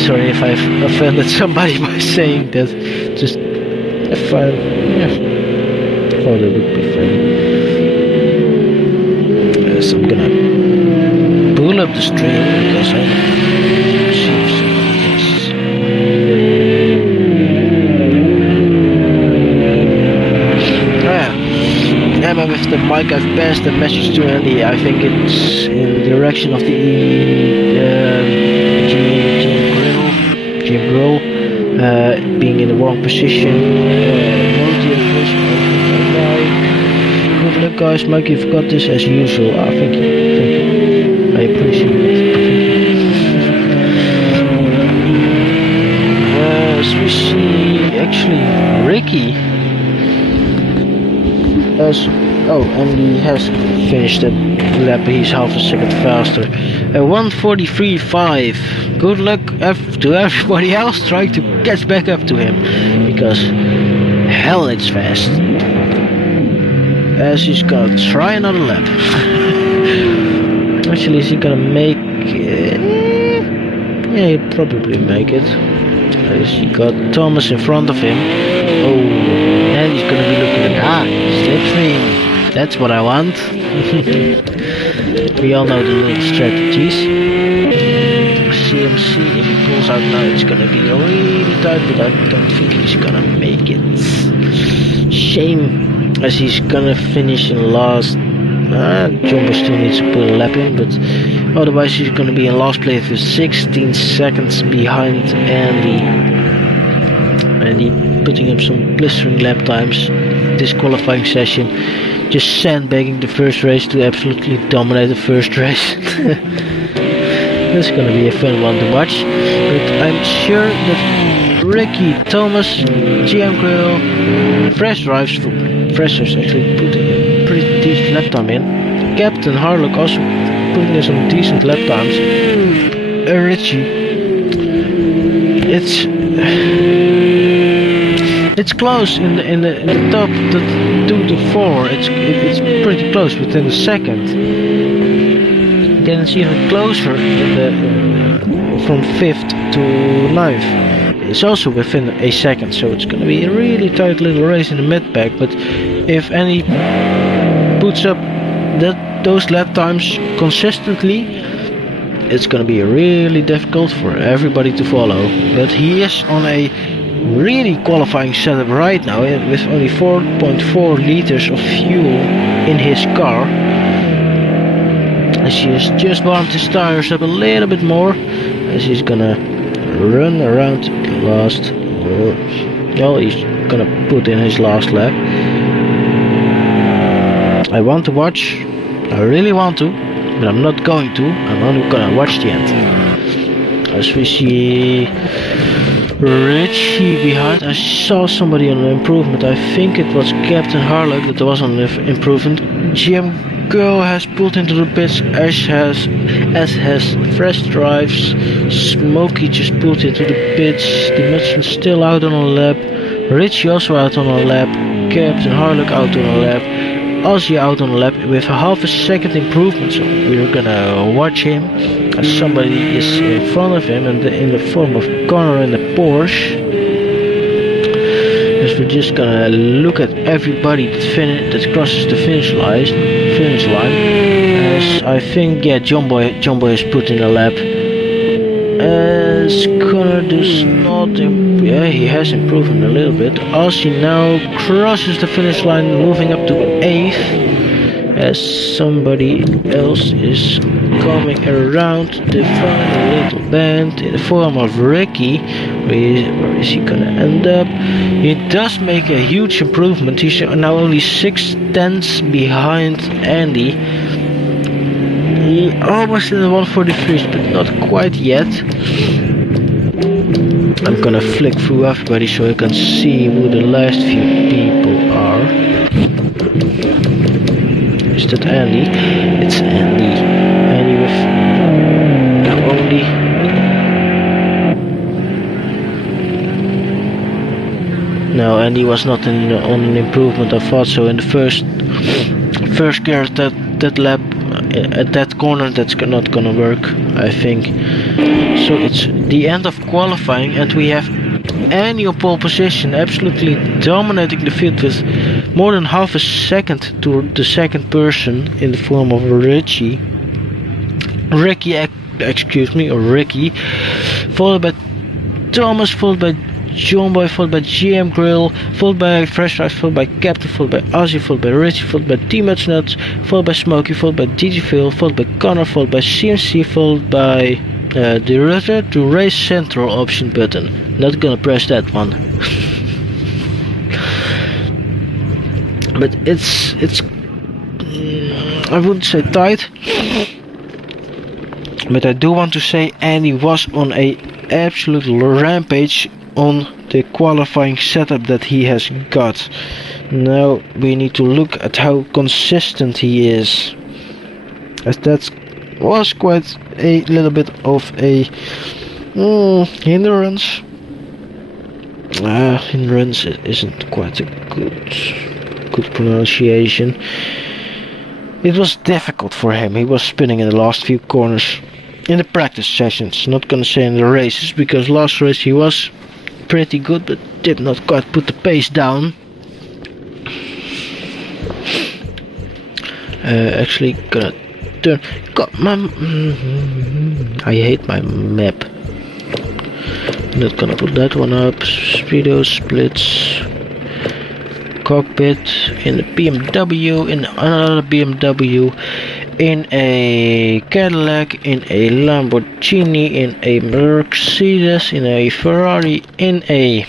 Sorry if I've offended somebody by saying that. Just if I thought it would be funny. Yes, I'm gonna pull up the stream because I receive some things. But with the Maik I've passed the message to Andy. I think it's in the direction of the Jim Grill being in the wrong position. Good luck guys, Maik, you've got this as usual. Thank you. I appreciate it. As we see actually Ricky and he has finished that lap. He's half a second faster. 143.5. Good luck to everybody else trying to catch back up to him, because hell it's fast. As he's gonna try another lap. Actually, is he gonna make it? Yeah, he'll probably make it. As he got Thomas in front of him. Oh, and he's gonna be looking at slipstream. That's what I want. We all know the little strategies. CMC, if he pulls out now, it's gonna be really tight, but I don't think he's gonna make it. Shame, as he's gonna finish in last. Jumbo still needs to put a lap in, but otherwise he's gonna be in last place with 16 seconds behind Andy. Andy putting up some blistering lap times this qualifying session, just sandbagging the first race to absolutely dominate the first race. That's gonna be a fun one to watch, but I'm sure that Ricky, Thomas, GM Grill, Freshers actually putting a pretty decent lap time in. Captain Harlock also putting in some decent lap times. Richie, it's close in the top 2 to 4. It's pretty close within a second. Then it's even closer from 5th to 9th. It's also within a second, so it's gonna be a really tight little race in the mid pack. But if any puts up those lap times consistently, it's gonna be really difficult for everybody to follow. But he is on a really qualifying setup right now, with only 4.4 liters of fuel in his car, as he has just warmed his tires up a little bit more, as he's gonna run around the last, well, he's gonna put in his last lap. I want to watch, I really want to, but I'm not going to. I'm only gonna watch the end. As we see Richie behind. I saw somebody on an improvement. I think it was Captain Harlock that was on the improvement. GM Girl has pulled into the pits, as has Fresh Drives. Smokey just pulled into the pits. The Mudson still out on a lap. Richie also out on a lap. Captain Harlock out on a lap. Ozzy out on the lap with a half a second improvement. So we're gonna watch him as somebody is in front of him and in the form of Connor in the Porsche. As we're just gonna look at everybody that crosses the finish line. As I think, yeah, John Boy is put in a lap. As Connor does not, yeah, he has improved a little bit. Ozzy now crosses the finish line, moving up to 8th. As somebody else is coming around the final little bend in the form of Ricky. Where is he gonna end up? He does make a huge improvement. He's now only 6/10 behind Andy. He almost in the 143s, but not quite yet. I'm gonna flick through everybody so I can see who the last few people are. Is that Andy? It's Andy. Andy with now only. No, Andy was not on an improvement. I thought so. In the first gear at that lap, at that corner, that's not gonna work, I think. So it's the end of qualifying, and we have Andy on pole position, absolutely dominating the field with more than half a second to the second person in the form of Ricky, followed by Thomas, followed by John Boy, followed by GM Grill, followed by Fresh Drive, followed by Captain, followed by Ozzy, followed by Richie, followed by Teammates Nuts, followed by Smokey, followed by DJ Phil, followed by Connor, followed by CMC, followed by the return to race central option button. Not gonna press that one. But it's I wouldn't say tight, but I do want to say Andy was on a absolute rampage on the qualifying setup that he has got. Now we need to look at how consistent he is, as that was quite a little bit of a hindrance. Hindrance isn't quite a good pronunciation. It was difficult for him. He was spinning in the last few corners in the practice sessions, not gonna say in the races, because last race he was pretty good but did not quite put the pace down. Actually gonna turn, I hate my map. Not gonna put that one up. Speedo splits, cockpit in the BMW, in another BMW, in a Cadillac, in a Lamborghini, in a Mercedes, in a Ferrari, in a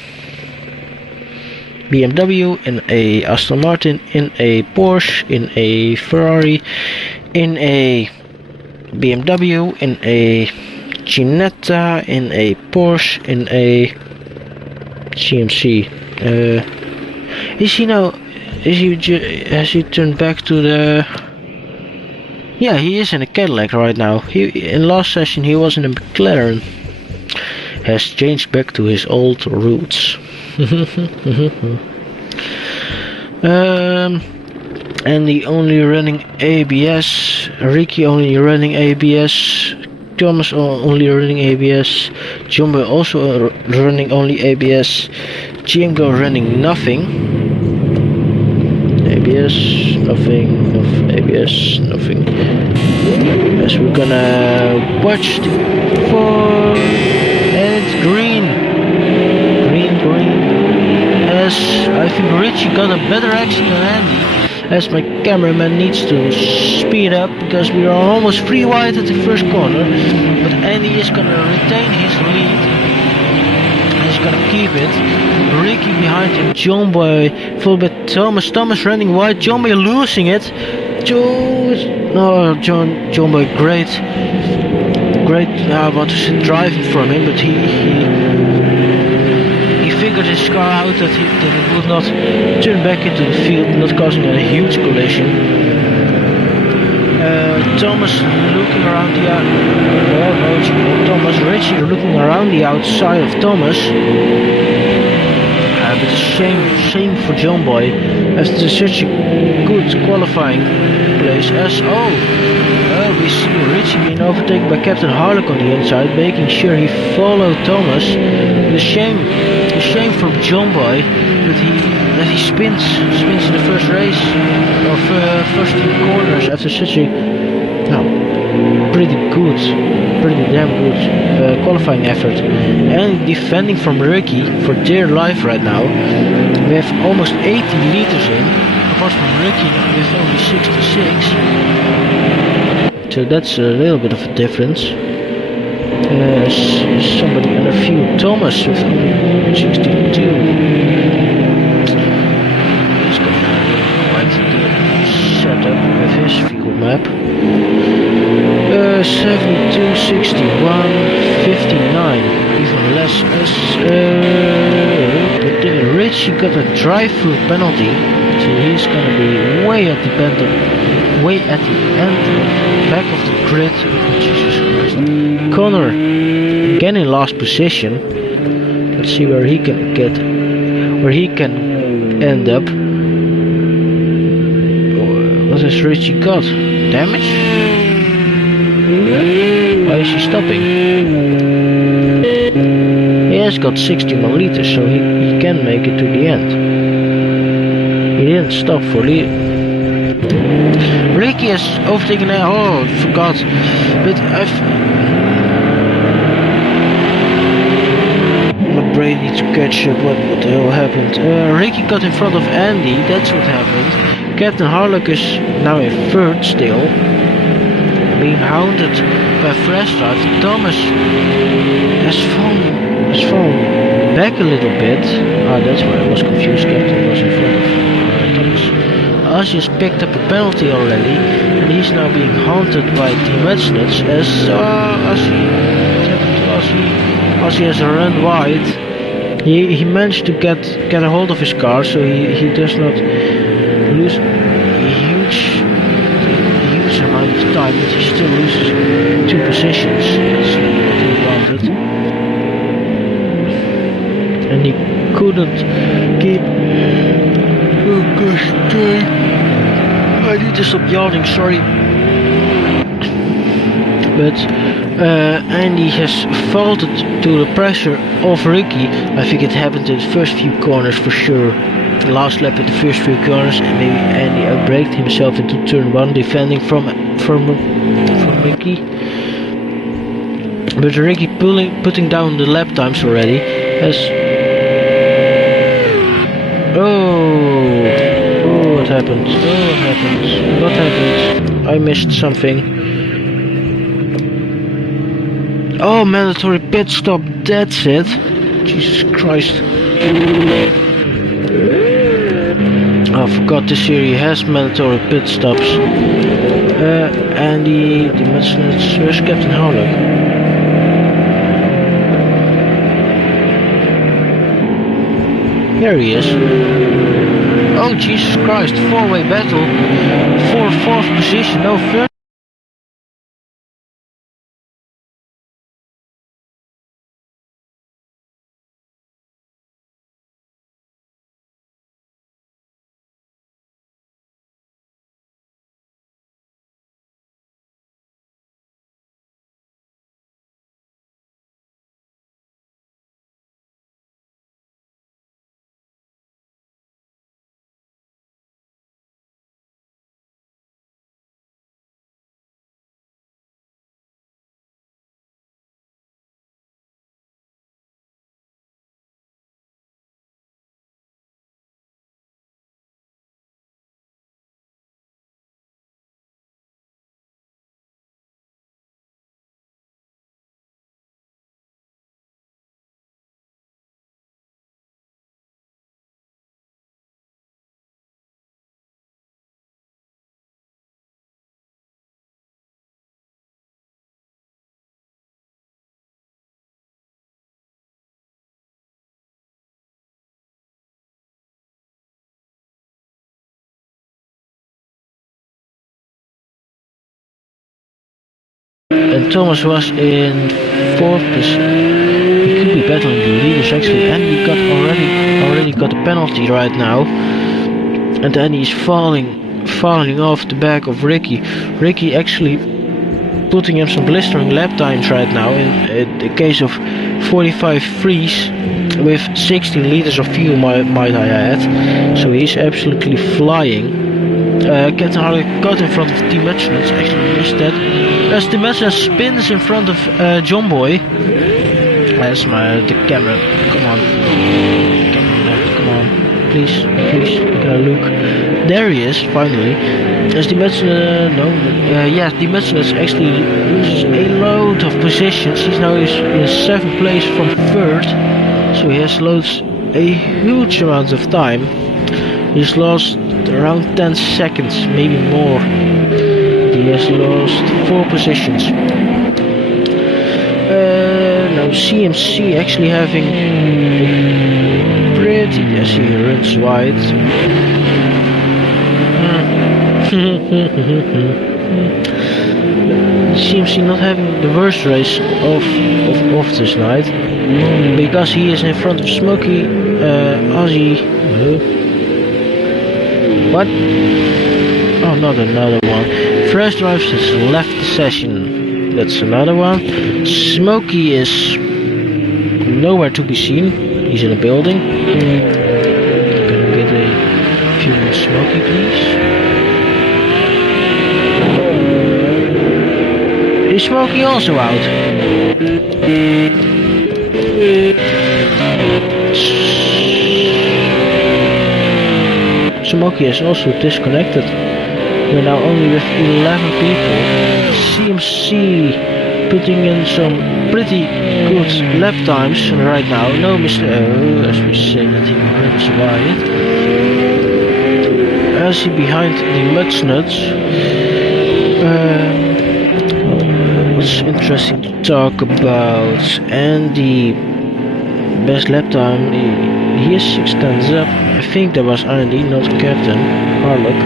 BMW, in a Aston Martin, in a Porsche, in a Ferrari, in a BMW, in a Ginetta, in a Porsche, in a CMC. Has he turned back to the... Yeah, he is in a Cadillac right now. In last session he was in a McLaren. Has changed back to his old roots. Andy only running ABS, Ricky only running ABS, Thomas only running ABS, Jumbo also running only ABS, GMGO running nothing, ABS, nothing, ABS, nothing. As we're gonna watch the four, and it's green. As I think Richie got a better action than Andy, as my cameraman needs to speed up because we are almost 3 wide at the first corner, but Andy is gonna retain his lead. He's gonna keep it. Ricky behind him, John Boy, followed by Thomas running wide, John Boy losing it. John Boy, great, I want to say driving from him, but he figured his car out that it would not turn back into the field, not causing a huge collision. Thomas looking around the Richie looking around the outside of Thomas. but a shame for John Boy after such a good qualifying place as we see Richie being overtaken by Captain Harlock on the inside, making sure he followed Thomas. The shame for John Boy that he spins in the first race of first few corners after such a pretty damn good qualifying effort, and defending from Ricky for dear life right now. We have almost 80 liters in, apart from Ricky with only 66, so that's a little bit of a difference. Somebody under fuel, Thomas with only 62. He's gonna quite the setup with his fuel map. 72, 61, 59, even less as but Richie got a drive-through penalty, so he's gonna be way at the end, back of the grid. Oh, Jesus Christ. Connor again in last position. Let's see where he can end up. What has Richie got? Damage? Why is he stopping? He has got 61 liters, so he can make it to the end. He didn't stop for Ricky has overtaken. Oh, I forgot. But my brain needs to catch up. What the hell happened? Ricky got in front of Andy. That's what happened. Captain Harlock is now in third still, being hounded by fresh start. Thomas has fallen back a little bit. That's why I was confused. Captain was in front of Thomas. Ozzy has picked up a penalty already, and he's now being haunted by Team Wetsnuts as Ozzy has run wide. He managed to get a hold of his car, so he does not lose a huge amount of time, but he still loses 2 positions. That's what he wanted, and he couldn't keep. Oh gosh, I need to stop yawning. Sorry. But Andy has faltered to the pressure of Ricky. I think it happened in the first few corners for sure. The last lap in the first few corners, and maybe Andy outbraked himself into turn 1, defending from Ricky. But Ricky putting down the lap times already has. What happened? What happened? I missed something. Oh, mandatory pit stop, that's it. Jesus Christ. I forgot this series has mandatory pit stops. And the Wetsnuts, where's Captain Harlock? There he is. Oh Jesus Christ, 4-way battle for 4th position, no third. And Thomas was in 4th position. He could be battling the leaders actually, and he got already got a penalty right now. And then he's falling off the back of Ricky. Ricky actually putting him some blistering lap times right now in the case of 45 freeze with 16 liters of fuel, might I add. So he's absolutely flying. Captain Harley got in front of Team Mutchnut, actually missed that. As Team Mutchnut spins in front of John Boy. That's the camera. Come on. Come on. Please, look. There he is, finally. As the Mutchnut, the Mutchnut actually loses a load of positions. He's now in 7th place from 3rd. So he has lost a huge amount of time. He's lost around 10 seconds, maybe more. He has lost 4 positions. Now CMC actually having a pretty, yes, he runs wide. CMC not having the worst race of this night, because he is in front of Smokey, Ozzy. What? Oh, not another one. Fresh Drives has left the session. That's another one. Smokey is nowhere to be seen. He's in a building. Can we get a few more Smokey, please? Is Smokey also out? Smokey is also disconnected. We're now only with 11 people. CMC putting in some pretty good lap times right now. No Mr. O, as we say that he runs wide. As he behind the Mutchnuts. What's interesting to talk about? And the best lap time, he has 6 tenths up. I think that was Andy, not Captain Harlock.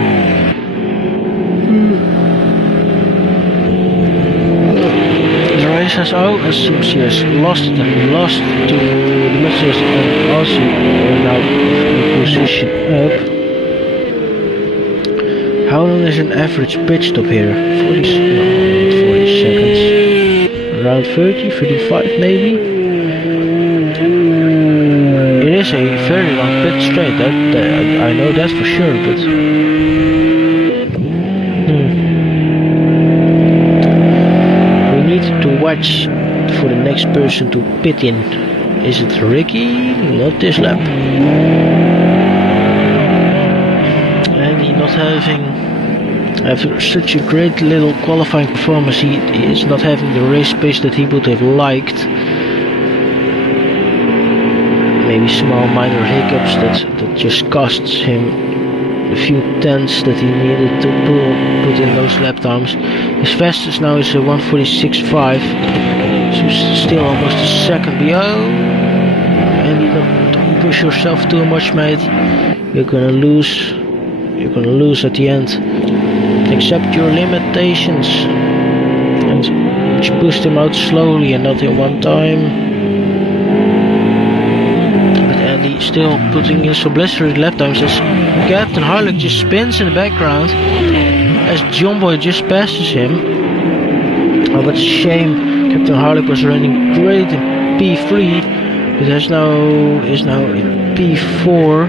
The race has out, as CMC has lost to the Masters and also now in position up. How long is an average pit stop here? 40 seconds. Around 30, 35 maybe? It is a very long pit straight, that I know that for sure, but we need to watch for the next person to pit in. Is it Ricky? Not this lap. And he not having, after such a great little qualifying performance, he is not having the race pace that he would have liked. Maybe small minor hiccups that just costs him a few tenths that he needed to put in those lap times. His fastest now is a 1:46.5, so still almost a second below. And you don't push yourself too much, mate. You're gonna lose at the end. Accept your limitations and just push them out slowly and not in one time. Still putting in some blistering lap times as Captain Harlock just spins in the background as John Boy just passes him. Oh, what a shame. Captain Harlock was running great in P3, but is now in P4.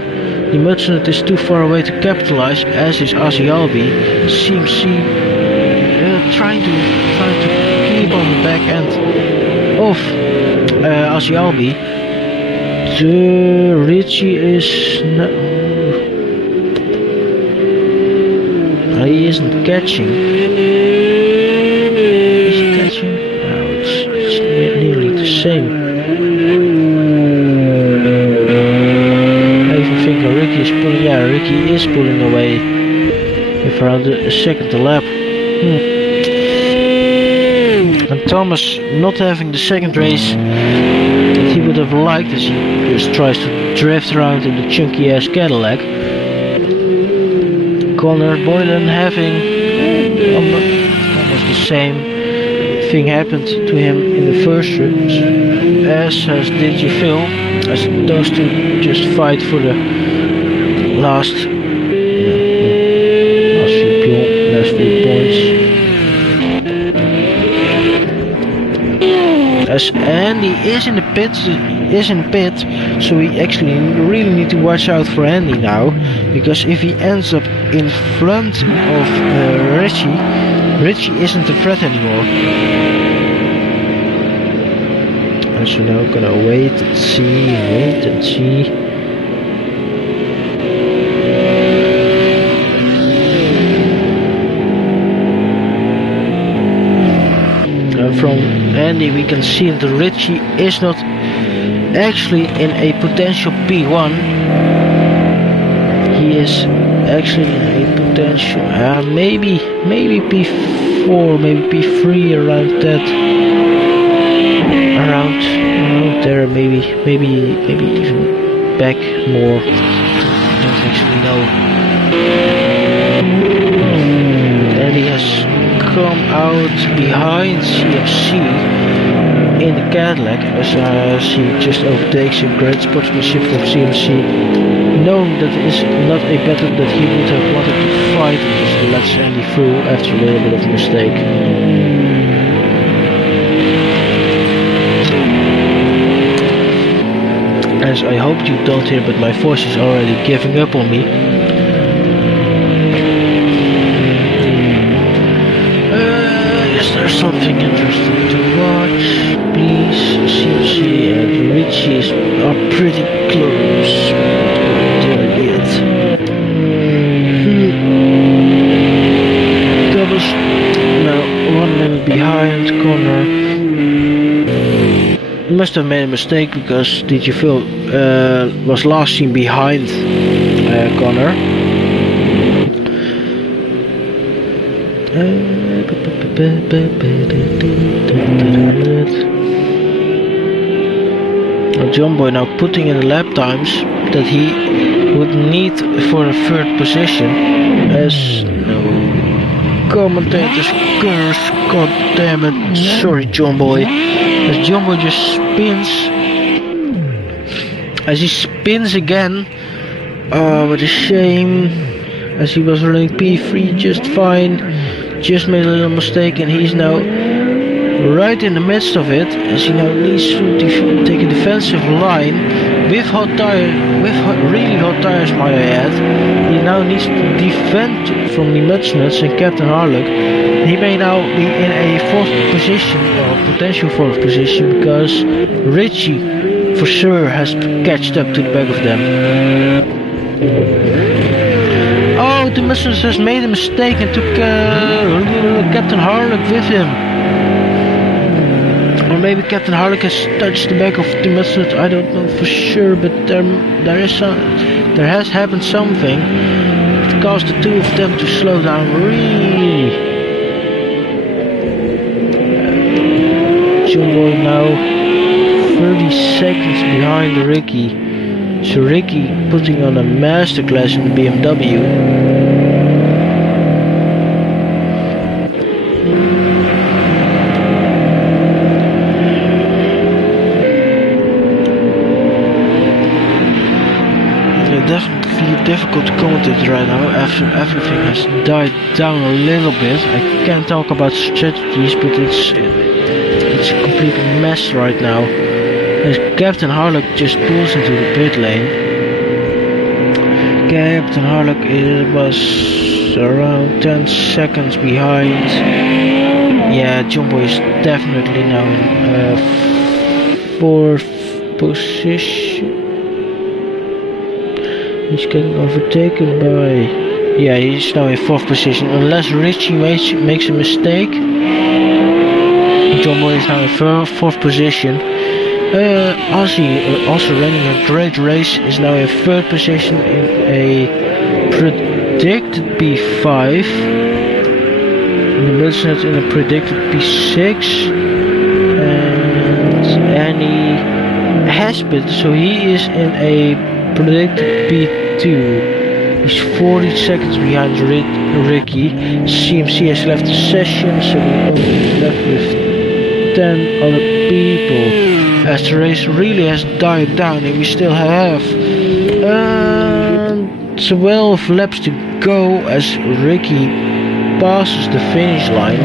The Mutchnut is too far away to capitalize, as is Asialbi. CMC trying to keep on the back end of Asialbi. Richie is no, he isn't catching. Is he catching? No, it's nearly the same. I even think Ricky is pulling. Yeah, Ricky is pulling away with around a second a lap. And Thomas not having the second race that he would have liked, as he just tries to drift around in the chunky ass Cadillac. Connor Boylan having almost the same thing happened to him in the first race, as has DJ Phil, as those two just fight for the last few points. As Andy is in the pit, so we actually really need to watch out for Andy now, because if he ends up in front of Richie isn't a threat anymore. And so now gonna wait and see. From Andy we can see that Richie is not actually in a potential P1. He is actually in a potential maybe P4, maybe P3, around that, around there, maybe even back more. Don't actually know. Andy has come out behind CMC in the Cadillac, as he just overtakes him. Great sportsmanship from CMC, knowing that it is not a battle that he would have wanted to fight, just lets Andy through after a little bit of a mistake. As I hope you don't hear, but my voice is already giving up on me. Something interesting to watch, please. CMC and Richie are pretty close. There yet. Doubles now 1 minute behind Connor. He must have made a mistake because DJ Phil was last seen behind Connor. John Boy now putting in the lap times that he would need for a third position, as commentators curse, god damn it, sorry John Boy, as John Boy just spins, as he spins again. What a shame, as he was running P3 just fine. Just made a little mistake, and he's now right in the midst of it, as he now needs to take a defensive line with really hot tires, might I add. He now needs to defend from the Mudsnuts and Captain Harlock. He may now be in a fourth position, or potential fourth position, because Richie for sure has catched up to the back of them. Oh, the Mudsnuts has made a mistake and took Captain Harlock with him. Or maybe Captain Harlock has touched the back of the Mudsnuts, I don't know for sure, but there has happened something that caused the two of them to slow down really. John Boy now 30 seconds behind Ricky. So Ricky putting on a masterclass in the BMW. Definitely difficult to commentate right now after everything has died down a little bit. I can't talk about strategies, but it's a complete mess right now. As Captain Harlock just pulls into the pit lane. Captain Harlock was around 10 seconds behind. Yeah, John Boy is definitely now in fourth position. He's getting overtaken by... Yeah, he's now in fourth position. Unless Richie makes a mistake. John Boy is now in fourth position. Ozzy, also running a great race, is now in third position in a predicted P5. The Mudsnuts in a predicted P6. And he has been, so he is in a predicted P2. He's 40 seconds behind Ricky. CMC has left the session, so we're only left with 10 other people, as the race really has died down and we still have 12 laps to go as Ricky passes the finish line.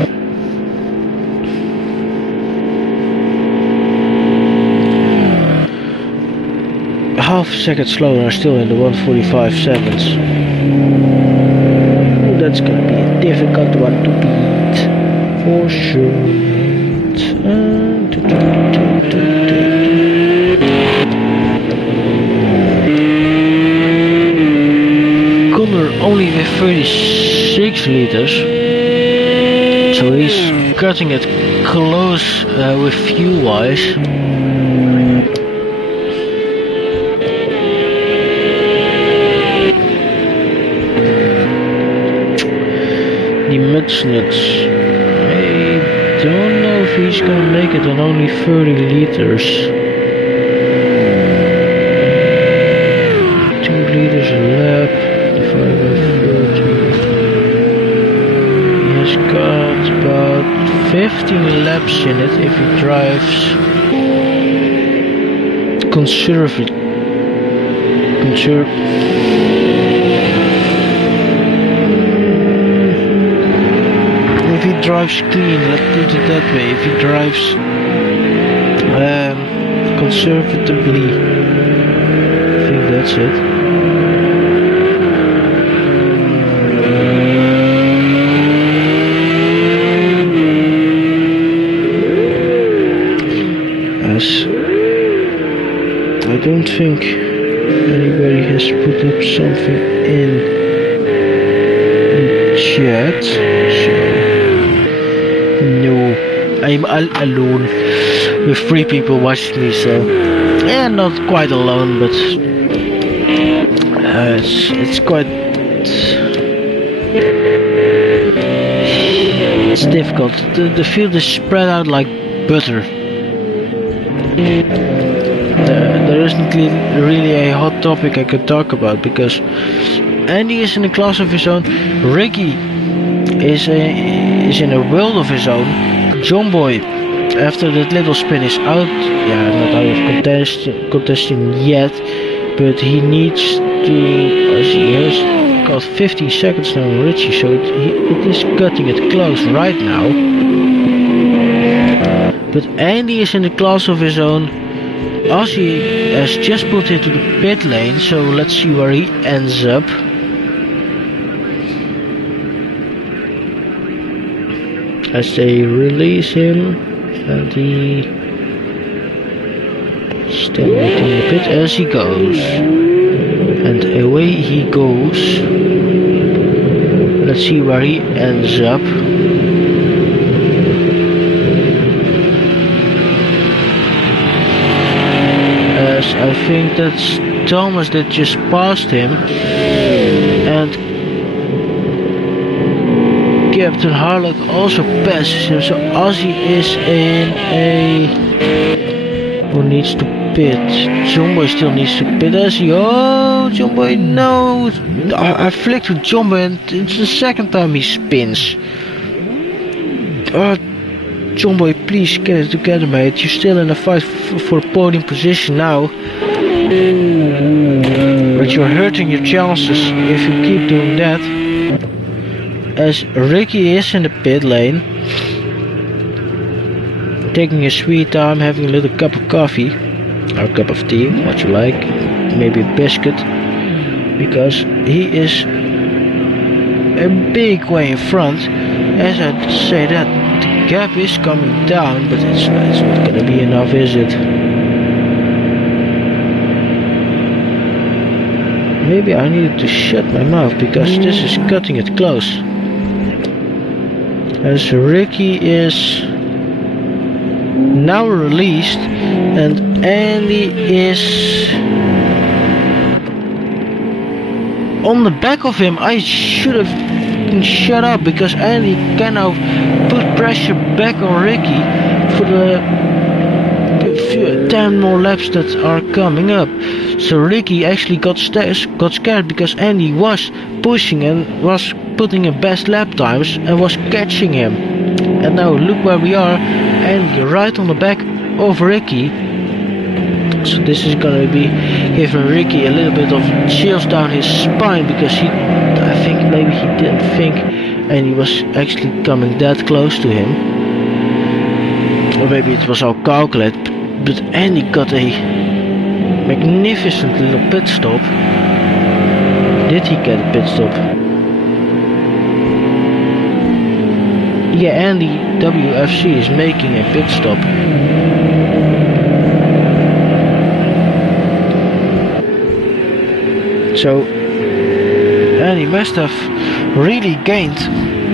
Half a second slower, still in the 1:45 seconds. That's gonna be a difficult one to beat, for sure. Connor only with 36 liters, so he's cutting it close with fuel-wise. Mudsnuts. I don't know if he's gonna make it on only 30 liters. 2 liters a lap divided by 30. He has got about 15 laps in it if he drives if he drives clean, let's put it that way. If he drives conservatively, I think that's it. As I don't think anybody has put up something in the chat, so no, I'm all alone with 3 people watching me, so yeah, not quite alone, but it's quite it's difficult. The field is spread out like butter. There isn't really a hot topic I could talk about because Andy is in a class of his own. Ricky is in a world of his own. John Boy, after that little spin, is out. Yeah, not out of contesting yet, but he needs to. He has got 15 seconds now on Richie, so it is cutting it close right now. But Andy is in a class of his own. Ozzy has just put into the pit lane, so let's see where he ends up. As they release him, and he still waiting in the pit as he goes, and away he goes. Let's see where he ends up. As I think that's Thomas that just passed him, and Captain Harlock also passes him, so Ozzy is in a... Who needs to pit? Jumbo still needs to pit. As he... Oh, Jumbo, no! I flicked with Jumbo and it's the second time he spins. Oh, Jumbo, please get it together, mate. You're still in a fight for podium position now. But you're hurting your chances if you keep doing that. As Ricky is in the pit lane, taking his sweet time, having a little cup of coffee or cup of tea, what you like, maybe a biscuit, because he is a big way in front. As I say that, the gap is coming down, but it's not gonna be enough, is it? Maybe I needed to shut my mouth because this is cutting it close. As Ricky is now released and Andy is on the back of him. I should have been shut up because Andy kind of put pressure back on Ricky for the 10 more laps that are coming up. So Ricky actually got scared because Andy was pushing and was putting in best lap times and was catching him. And now look where we are, and right on the back of Ricky. So this is gonna be giving Ricky a little bit of chills down his spine, because I think maybe he didn't think, and he was actually coming that close to him. Or maybe it was all calculated, but Andy got a magnificent little pit stop. Did he get a pit stop? Yeah, Andy WFC is making a pit stop. So Andy must have really gained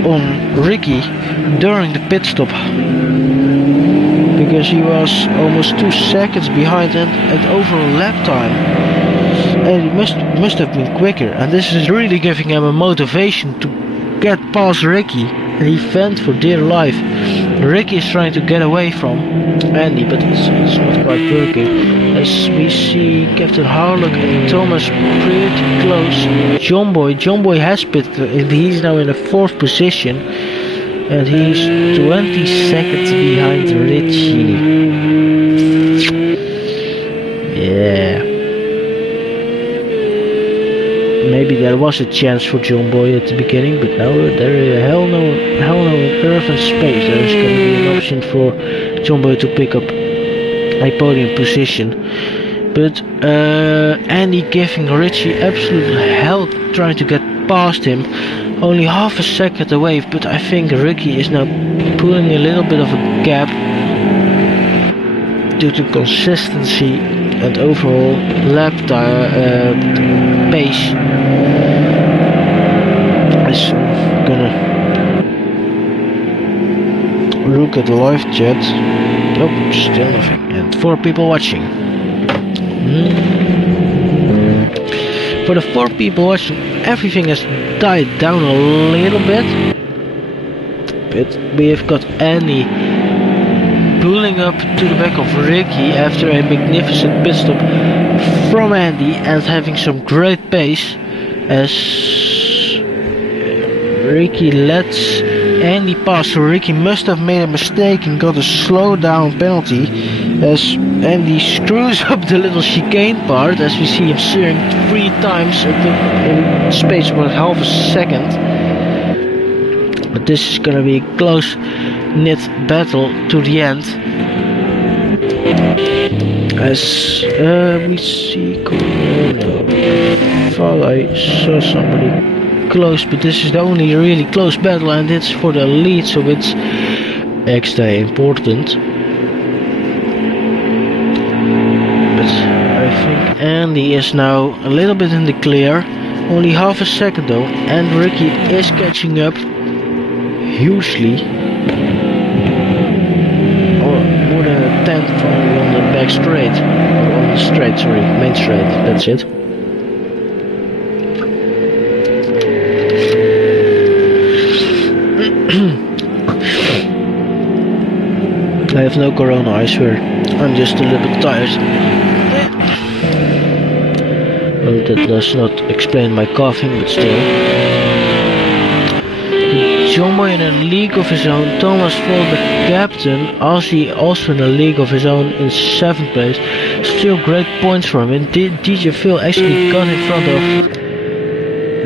on Ricky during the pit stop, because he was almost 2 seconds behind, and overall lap time, and he must have been quicker, and this is really giving him a motivation to get past Ricky, and he fend for dear life. Ricky is trying to get away from Andy, but it's not quite working, as we see Captain Harlock and Thomas pretty close. John Boy has pitted, and he's now in the 4th position, and he's 20 seconds behind Richie. Yeah. Maybe there was a chance for John Boy at the beginning, but now there is hell no earth and space. There is going to be an option for John Boy to pick up a podium position. But Andy giving Richie absolute hell trying to get past him. Only half a second away, but I think Ricky is now pulling a little bit of a gap due to consistency and overall lap pace. I'm gonna look at the live chat. Nope, still nothing. And 4 people watching. For the 4 people watching, everything has died down a little bit, but we have got Andy pulling up to the back of Ricky after a magnificent pit stop from Andy, and having some great pace as Ricky lets Andy pass. So Ricky must have made a mistake and got a slow down penalty, as Andy screws up the little chicane part, as we see him steering 3 times in the space of about half a second. But this is gonna be a close knit battle to the end, as we see. Thought I saw somebody close, but this is the only really close battle, and it's for the lead, so it's extra important. But I think Andy is now a little bit in the clear, only half a second though, and Ricky is catching up hugely, or more than a tenth on the back straight, or on the straight, sorry, main straight, that's it. I have no corona, I swear. I'm just a little bit tired. Well, that does not explain my coughing, but still. John Boy in a league of his own. Thomas Fall, the captain, Ozzy also in a league of his own in 7th place. Still great points for him. And DJ Phil actually got in front of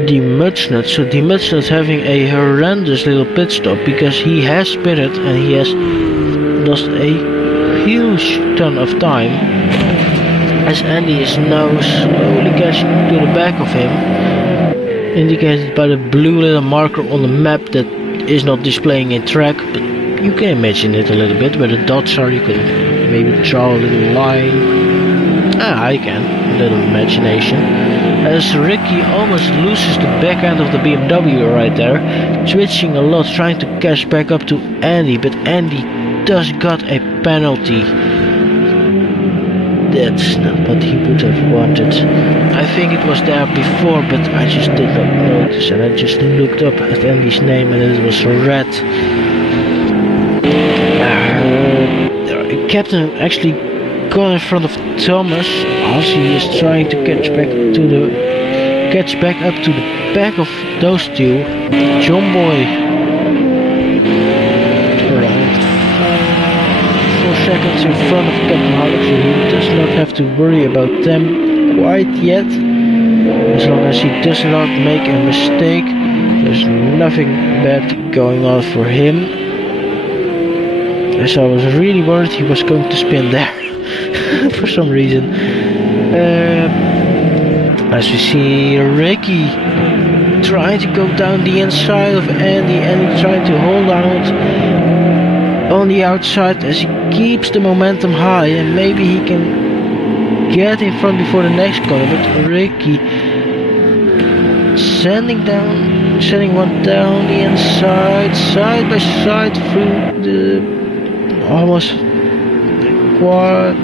the Mudsnuts. So the Mudsnuts having a horrendous little pit stop, because he has pitted and he has lost a huge ton of time, as Andy is now slowly catching to the back of him, indicated by the blue little marker on the map that is not displaying a track, but you can imagine it a little bit where the dots are. You can maybe draw a little line. I can, a little imagination, as Ricky almost loses the back end of the BMW right there, twitching a lot, trying to catch back up to Andy, but Andy does got a penalty. That's not what he would have wanted. I think it was there before, but I just did not notice, and I just looked up at Andy's name and it was red. Captain actually got in front of Thomas. Ozzy is trying to catch back up to the back of those two. John Boy seconds in front of Captain Haddock, so he does not have to worry about them quite yet. As long as he does not make a mistake, there's nothing bad going on for him. As I was really worried he was going to spin there for some reason. As we see Ricky trying to go down the inside of Andy, Andy trying to hold out on the outside as he keeps the momentum high, and maybe he can get in front before the next corner, but Ricky sending one down the inside, side by side through the almost quad.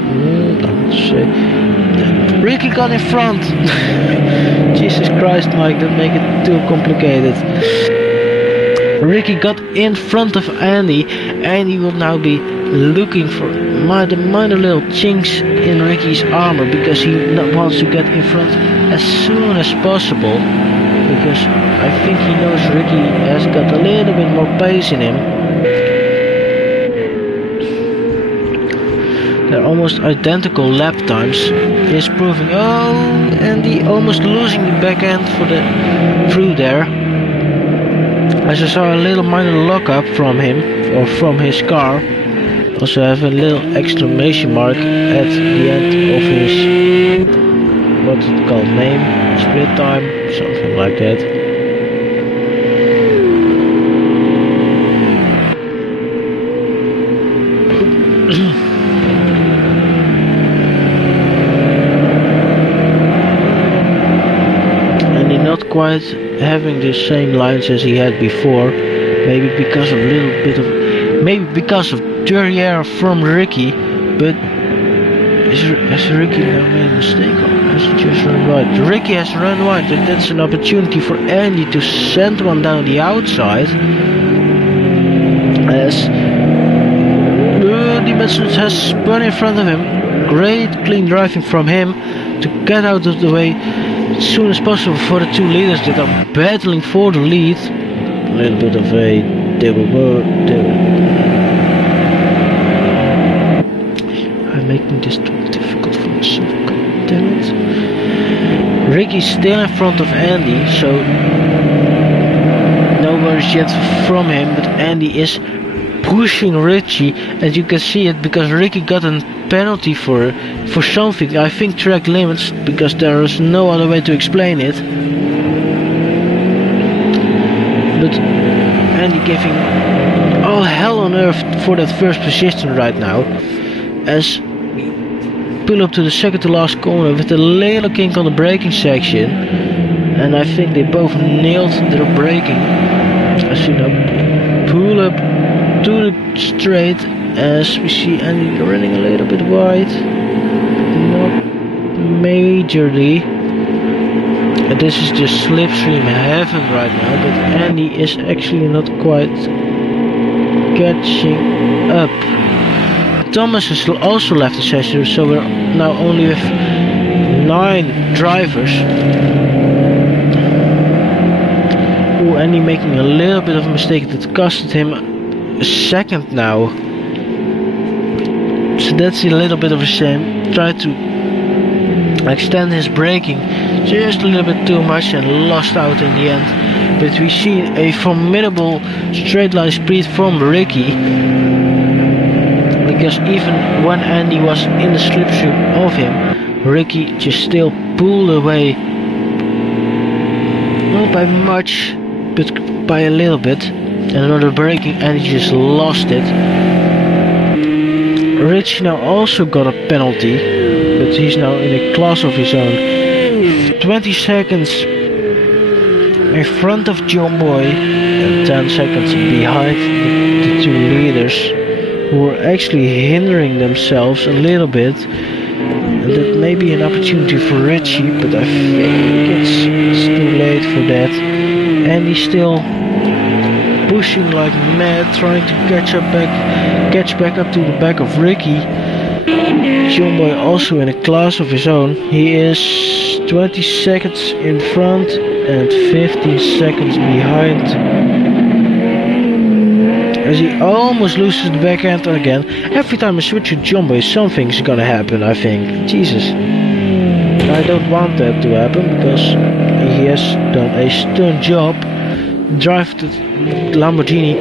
Ricky got in front. Jesus Christ, Mike, don't make it too complicated. Ricky got in front of Andy. Andy will now be looking for the minor little chinks in Ricky's armor, because he wants to get in front as soon as possible, because I think he knows Ricky has got a little bit more pace in him. They're almost identical lap times. Is proving, oh, Andy almost losing the back end for the through there. As I saw a little minor lockup from him, or from his car. Also have a little exclamation mark at the end of his, what's it called, name, split time, something like that. Quite having the same lines as he had before, maybe because of dirty air from Ricky, but has Ricky now made a mistake, or has he just run wide? Ricky has run wide, and that's an opportunity for Andy to send one down the outside, as the Mercedes has spun in front of him. Great clean driving from him to get out of the way as soon as possible for the two leaders that are battling for the lead. A little bit of a I'm making this too difficult for myself, god damn it. Ricky's still in front of Andy, so no worries yet from him, but Andy is pushing Richie, and you can see it because Ricky got a penalty for something, I think track limits, because there is no other way to explain it. But Andy giving all hell on earth for that first position right now, as pull up to the second to last corner with a little kink on the braking section, and I think they both nailed their braking. As you know, pull up to the straight, as we see Andy running a little bit wide, not majorly. And this is just slipstream heaven right now, but Andy is actually not quite catching up. Thomas has also left the session, so we're now only with 9 drivers. Oh, Andy making a little bit of a mistake that costed him a second now. So that's a little bit of a shame. Tried to extend his braking just a little bit too much and lost out in the end. But we see a formidable straight line speed from Ricky, because even when Andy was in the slipstream of him, Ricky just still pulled away, not by much, but by a little bit. And another braking, Andy just lost it. Rich now also got a penalty, but he's now in a class of his own. 20 seconds in front of John Boy and 10 seconds behind the two leaders, who are actually hindering themselves a little bit. And that may be an opportunity for Richie, but I think it's too late for that. And he's still pushing like mad, trying to catch back up to the back of Ricky. John Boy also in a class of his own. He is 20 seconds in front and 15 seconds behind as he almost loses the back end again. Every time I switch to Jumbo, something's gonna happen, I think. Jesus. I don't want that to happen because he has done a stern job. Drive the Lamborghini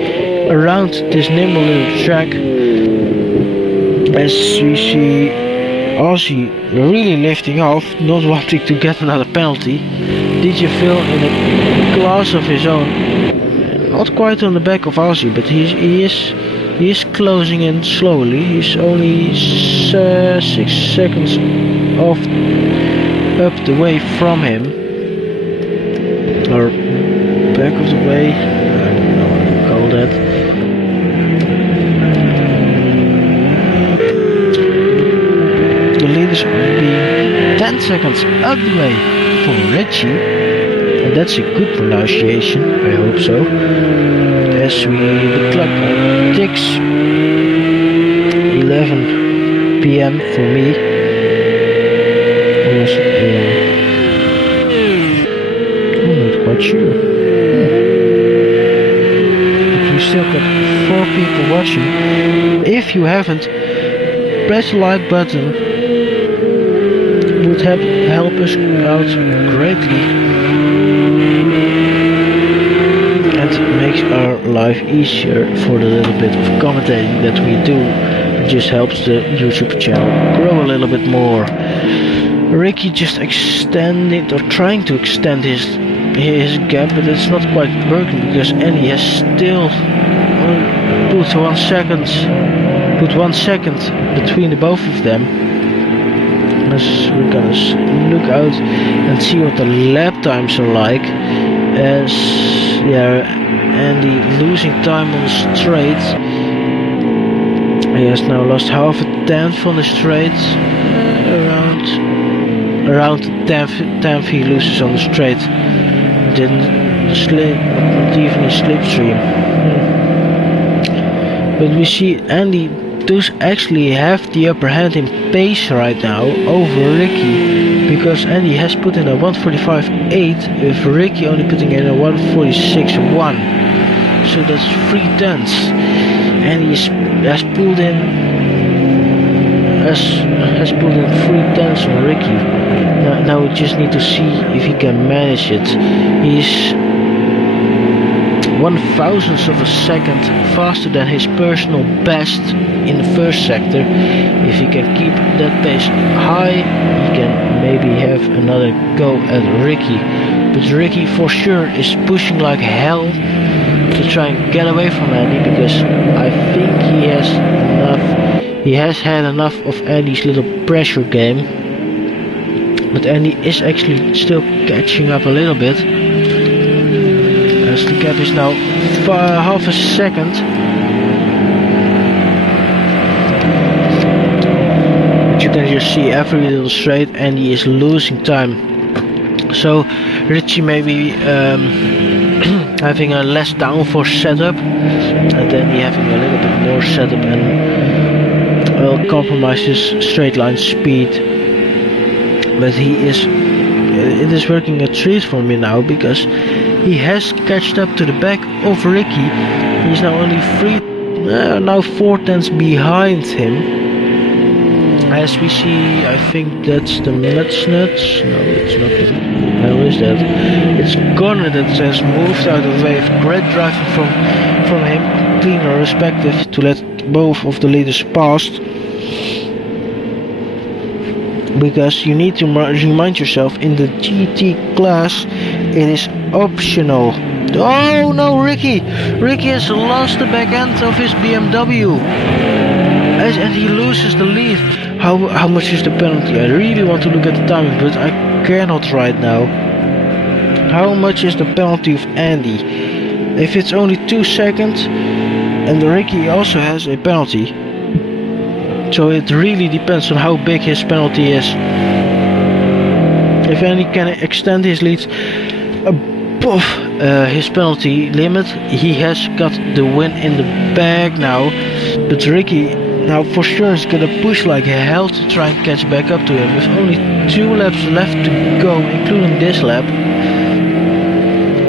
around this nimble little track. As we see Ozzy really lifting off, not wanting to get another penalty. DJ Phil in a class of his own. Not quite on the back of Ozzy, but he is closing in slowly. He's only 6 seconds off up the way from him, or back of the way. I don't know how you call that. The leaders being 10 seconds up the way for Richie, and that's a good pronunciation, I hope so. As the clock ticks 11 p.m. for me. Almost I'm not quite sure. But we still got 4 people watching. If you haven't, press the like button. Would help us out greatly, and makes our life easier for the little bit of commentating that we do. It just helps the YouTube channel grow a little bit more. Ricky just extended or trying to extend his gap, but it's not quite working because Andy has still put 1 second between the both of them. We're gonna look out and see what the lap times are like. As Andy losing time on the straight. He has now lost half a tenth on the straight. Around the 10th he loses on the straight. Didn't slip, not even in slipstream. But we see Andy does actually have the upper hand in pace right now over Ricky, because Andy has put in a 1:45.8 with Ricky only putting in a 1:46.1. So that's 3 tenths. Andy has pulled in 3 tenths on Ricky. Now we just need to see if he can manage it. He's 1/1000th of a second faster than his personal best in the first sector. If he can keep that pace high, he can maybe have another go at Ricky. But Ricky for sure is pushing like hell to try and get away from Andy, because I think he has had enough of Andy's little pressure game. But Andy is actually still catching up a little bit. As the gap is now half a second. But you can just see every little straight Andy is losing time. So Richie may be having a less downforce setup, and then he having a little bit more setup, and will compromise his straight line speed. But it is working a treat for me now, because he has catched up to the back of Ricky. He's now only 4 tenths behind him. As we see, I think that's the nuts. No, it's not. What the hell is that? It's Connor that has moved out of the way. Great driving from him, clean or respective, to let both of the leaders pass. Because you need to remind yourself, in the GT class it is optional. Oh no, Ricky has lost the back end of his BMW, and he loses the lead. How much is the penalty? I really want to look at the timing, but I cannot right now. How much is the penalty of Andy? If it's only 2 seconds, and Ricky also has a penalty, so it really depends on how big his penalty is. If Andy can extend his lead above his penalty limit, he has got the win in the bag now. But Ricky now for sure is gonna push like hell to try and catch back up to him, with only 2 laps left to go, including this lap.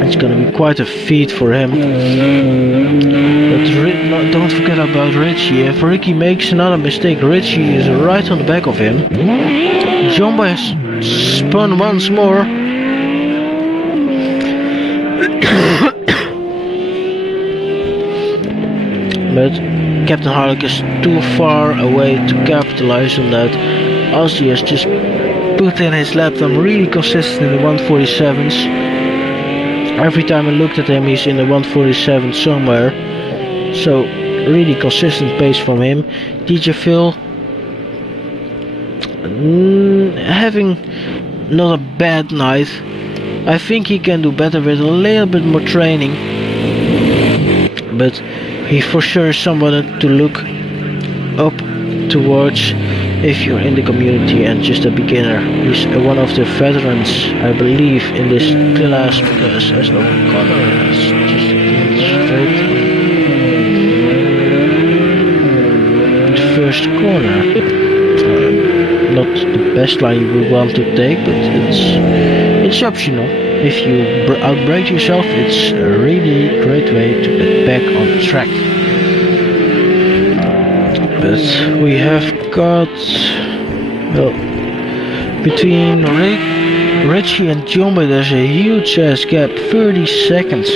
And It's gonna be quite a feat for him. But don't forget about Richie. If Ricky makes another mistake, Richie is right on the back of him. Jumbo has spun once more. But Captain Harlock is too far away to capitalize on that. Ozzy has just put in his lap time really consistent in the 147s. Every time I looked at him, he's in the 147 somewhere. So really consistent pace from him. DJ Phil having not a bad night. I think he can do better with a little bit more training. But he for sure is someone to look up towards if you're in the community and just a beginner. He's one of the veterans, I believe, in this class, because as O'Connor has just straight the first corner. Not the best line you would want to take, but it's optional. If you outbrake yourself, it's a really great way to get back on track. But we have got, well, between Richie and Jumbo there's a huge ass gap, 30 seconds.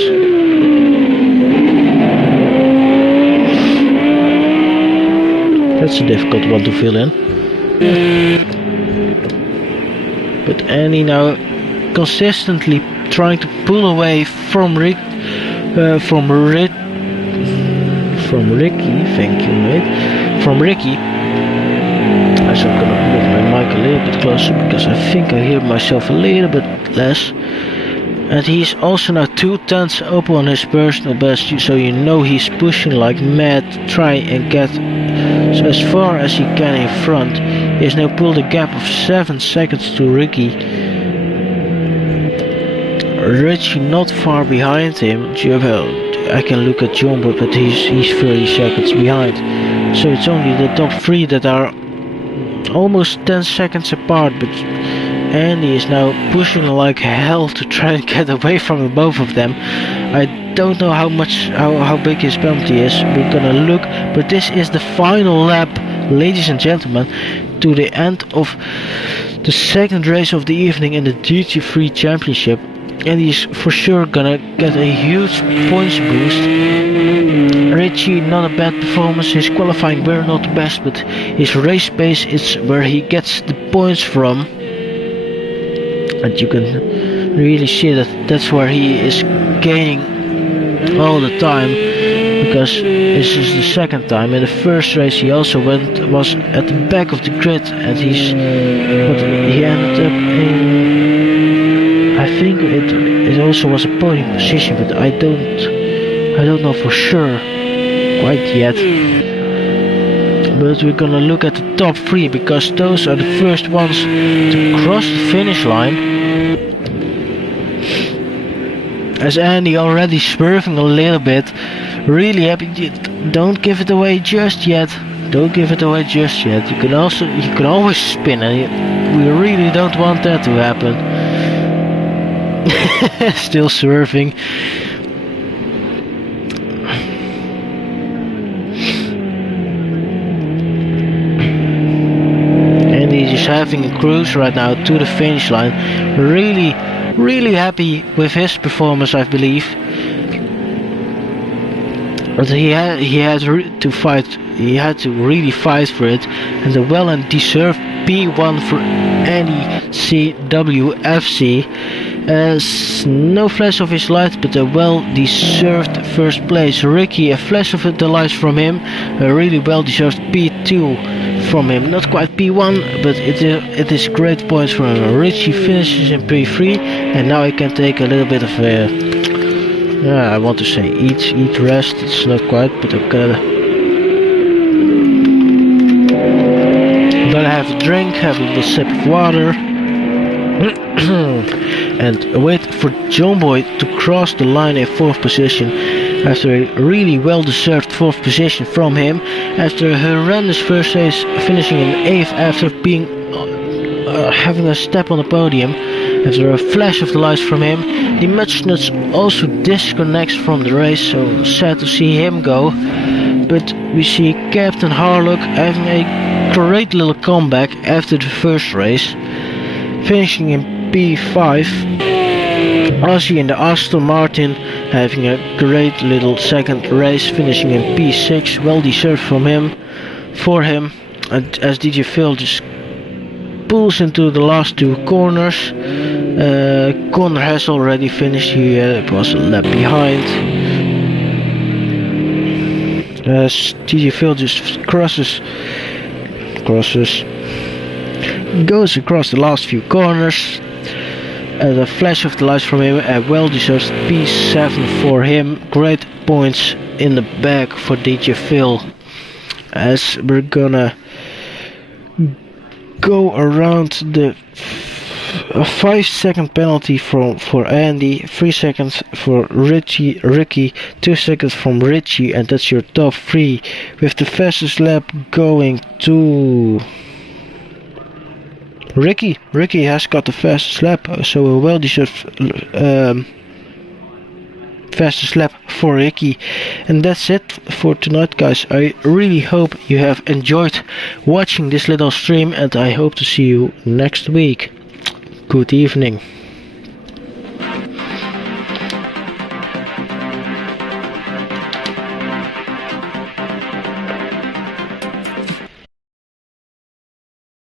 That's a difficult one to fill in. But Andy now consistently trying to pull away from Ricky. Thank you, mate. From Ricky. So I'm gonna move my mic a little bit closer because I think I hear myself a little bit less. And he's also now 2/10 up on his personal best, so you know he's pushing like mad to try and get so as far as he can in front. He has now pulled a gap of 7 seconds to Ricky. Richie not far behind him. Well, I can look at Jumbo, but he's 30 seconds behind. So it's only the top 3 that are almost 10 seconds apart. But Andy is now pushing like hell to try and get away from both of them. I don't know how big his penalty is. We're gonna look, but this is the final lap, ladies and gentlemen, to the end of the second race of the evening in the GT3 Championship. And he's for sure gonna get a huge points boost. Richie, not a bad performance. His qualifying were not the best, but his race pace is where he gets the points from. And you can really see that that's where he is gaining all the time, because this is the second time. In the first race he also was at the back of the grid, and he ended up in, I think it also was a podium position, but I don't know for sure quite yet. But we're gonna look at the top 3, because those are the first ones to cross the finish line. As Andy already swerving a little bit, really happy. Don't give it away just yet. Don't give it away just yet. You can always spin, and we really don't want that to happen. Still swerving. And he's just having a cruise right now to the finish line. Really happy with his performance, I believe. But he had to fight. He had to really fight for it, and a well and deserved P1 for any CWFC. No flash of his light, but a well-deserved first place. Ricky, a flash of the lights from him, a really well-deserved P2 from him. Not quite P1, but it is great points for him. Richie finishes in P3, and now I can take a little bit of a, I want to say eat rest. It's not quite, but I'm gonna have a drink, have a little sip of water. And wait for Jumbo to cross the line in 4th position after a really well-deserved 4th position from him, after a horrendous first race finishing in 8th after being having a step on the podium. After a flash of the lights from him, the Muchnuts also disconnects from the race, so sad to see him go. But we see Captain Harlock having a great little comeback after the first race, finishing in P5. Ozzy in the Aston Martin having a great little second race, finishing in P6, well deserved for him. And as DJ Phil just pulls into the last two corners, Connor has already finished. He was a lap behind. As DJ Phil just goes across the last few corners. As a flash of the lights from him, a well-deserved P7 for him. Great points in the bag for DJ Phil. As we're gonna go around the 5-second penalty for Andy, 3 seconds for Ricky, 2 seconds from Richie, and that's your top 3, with the fastest lap going to Ricky. Ricky has got the fastest lap, so a well-deserved fastest lap for Ricky. And that's it for tonight, guys. I really hope you have enjoyed watching this little stream, and I hope to see you next week. Good evening.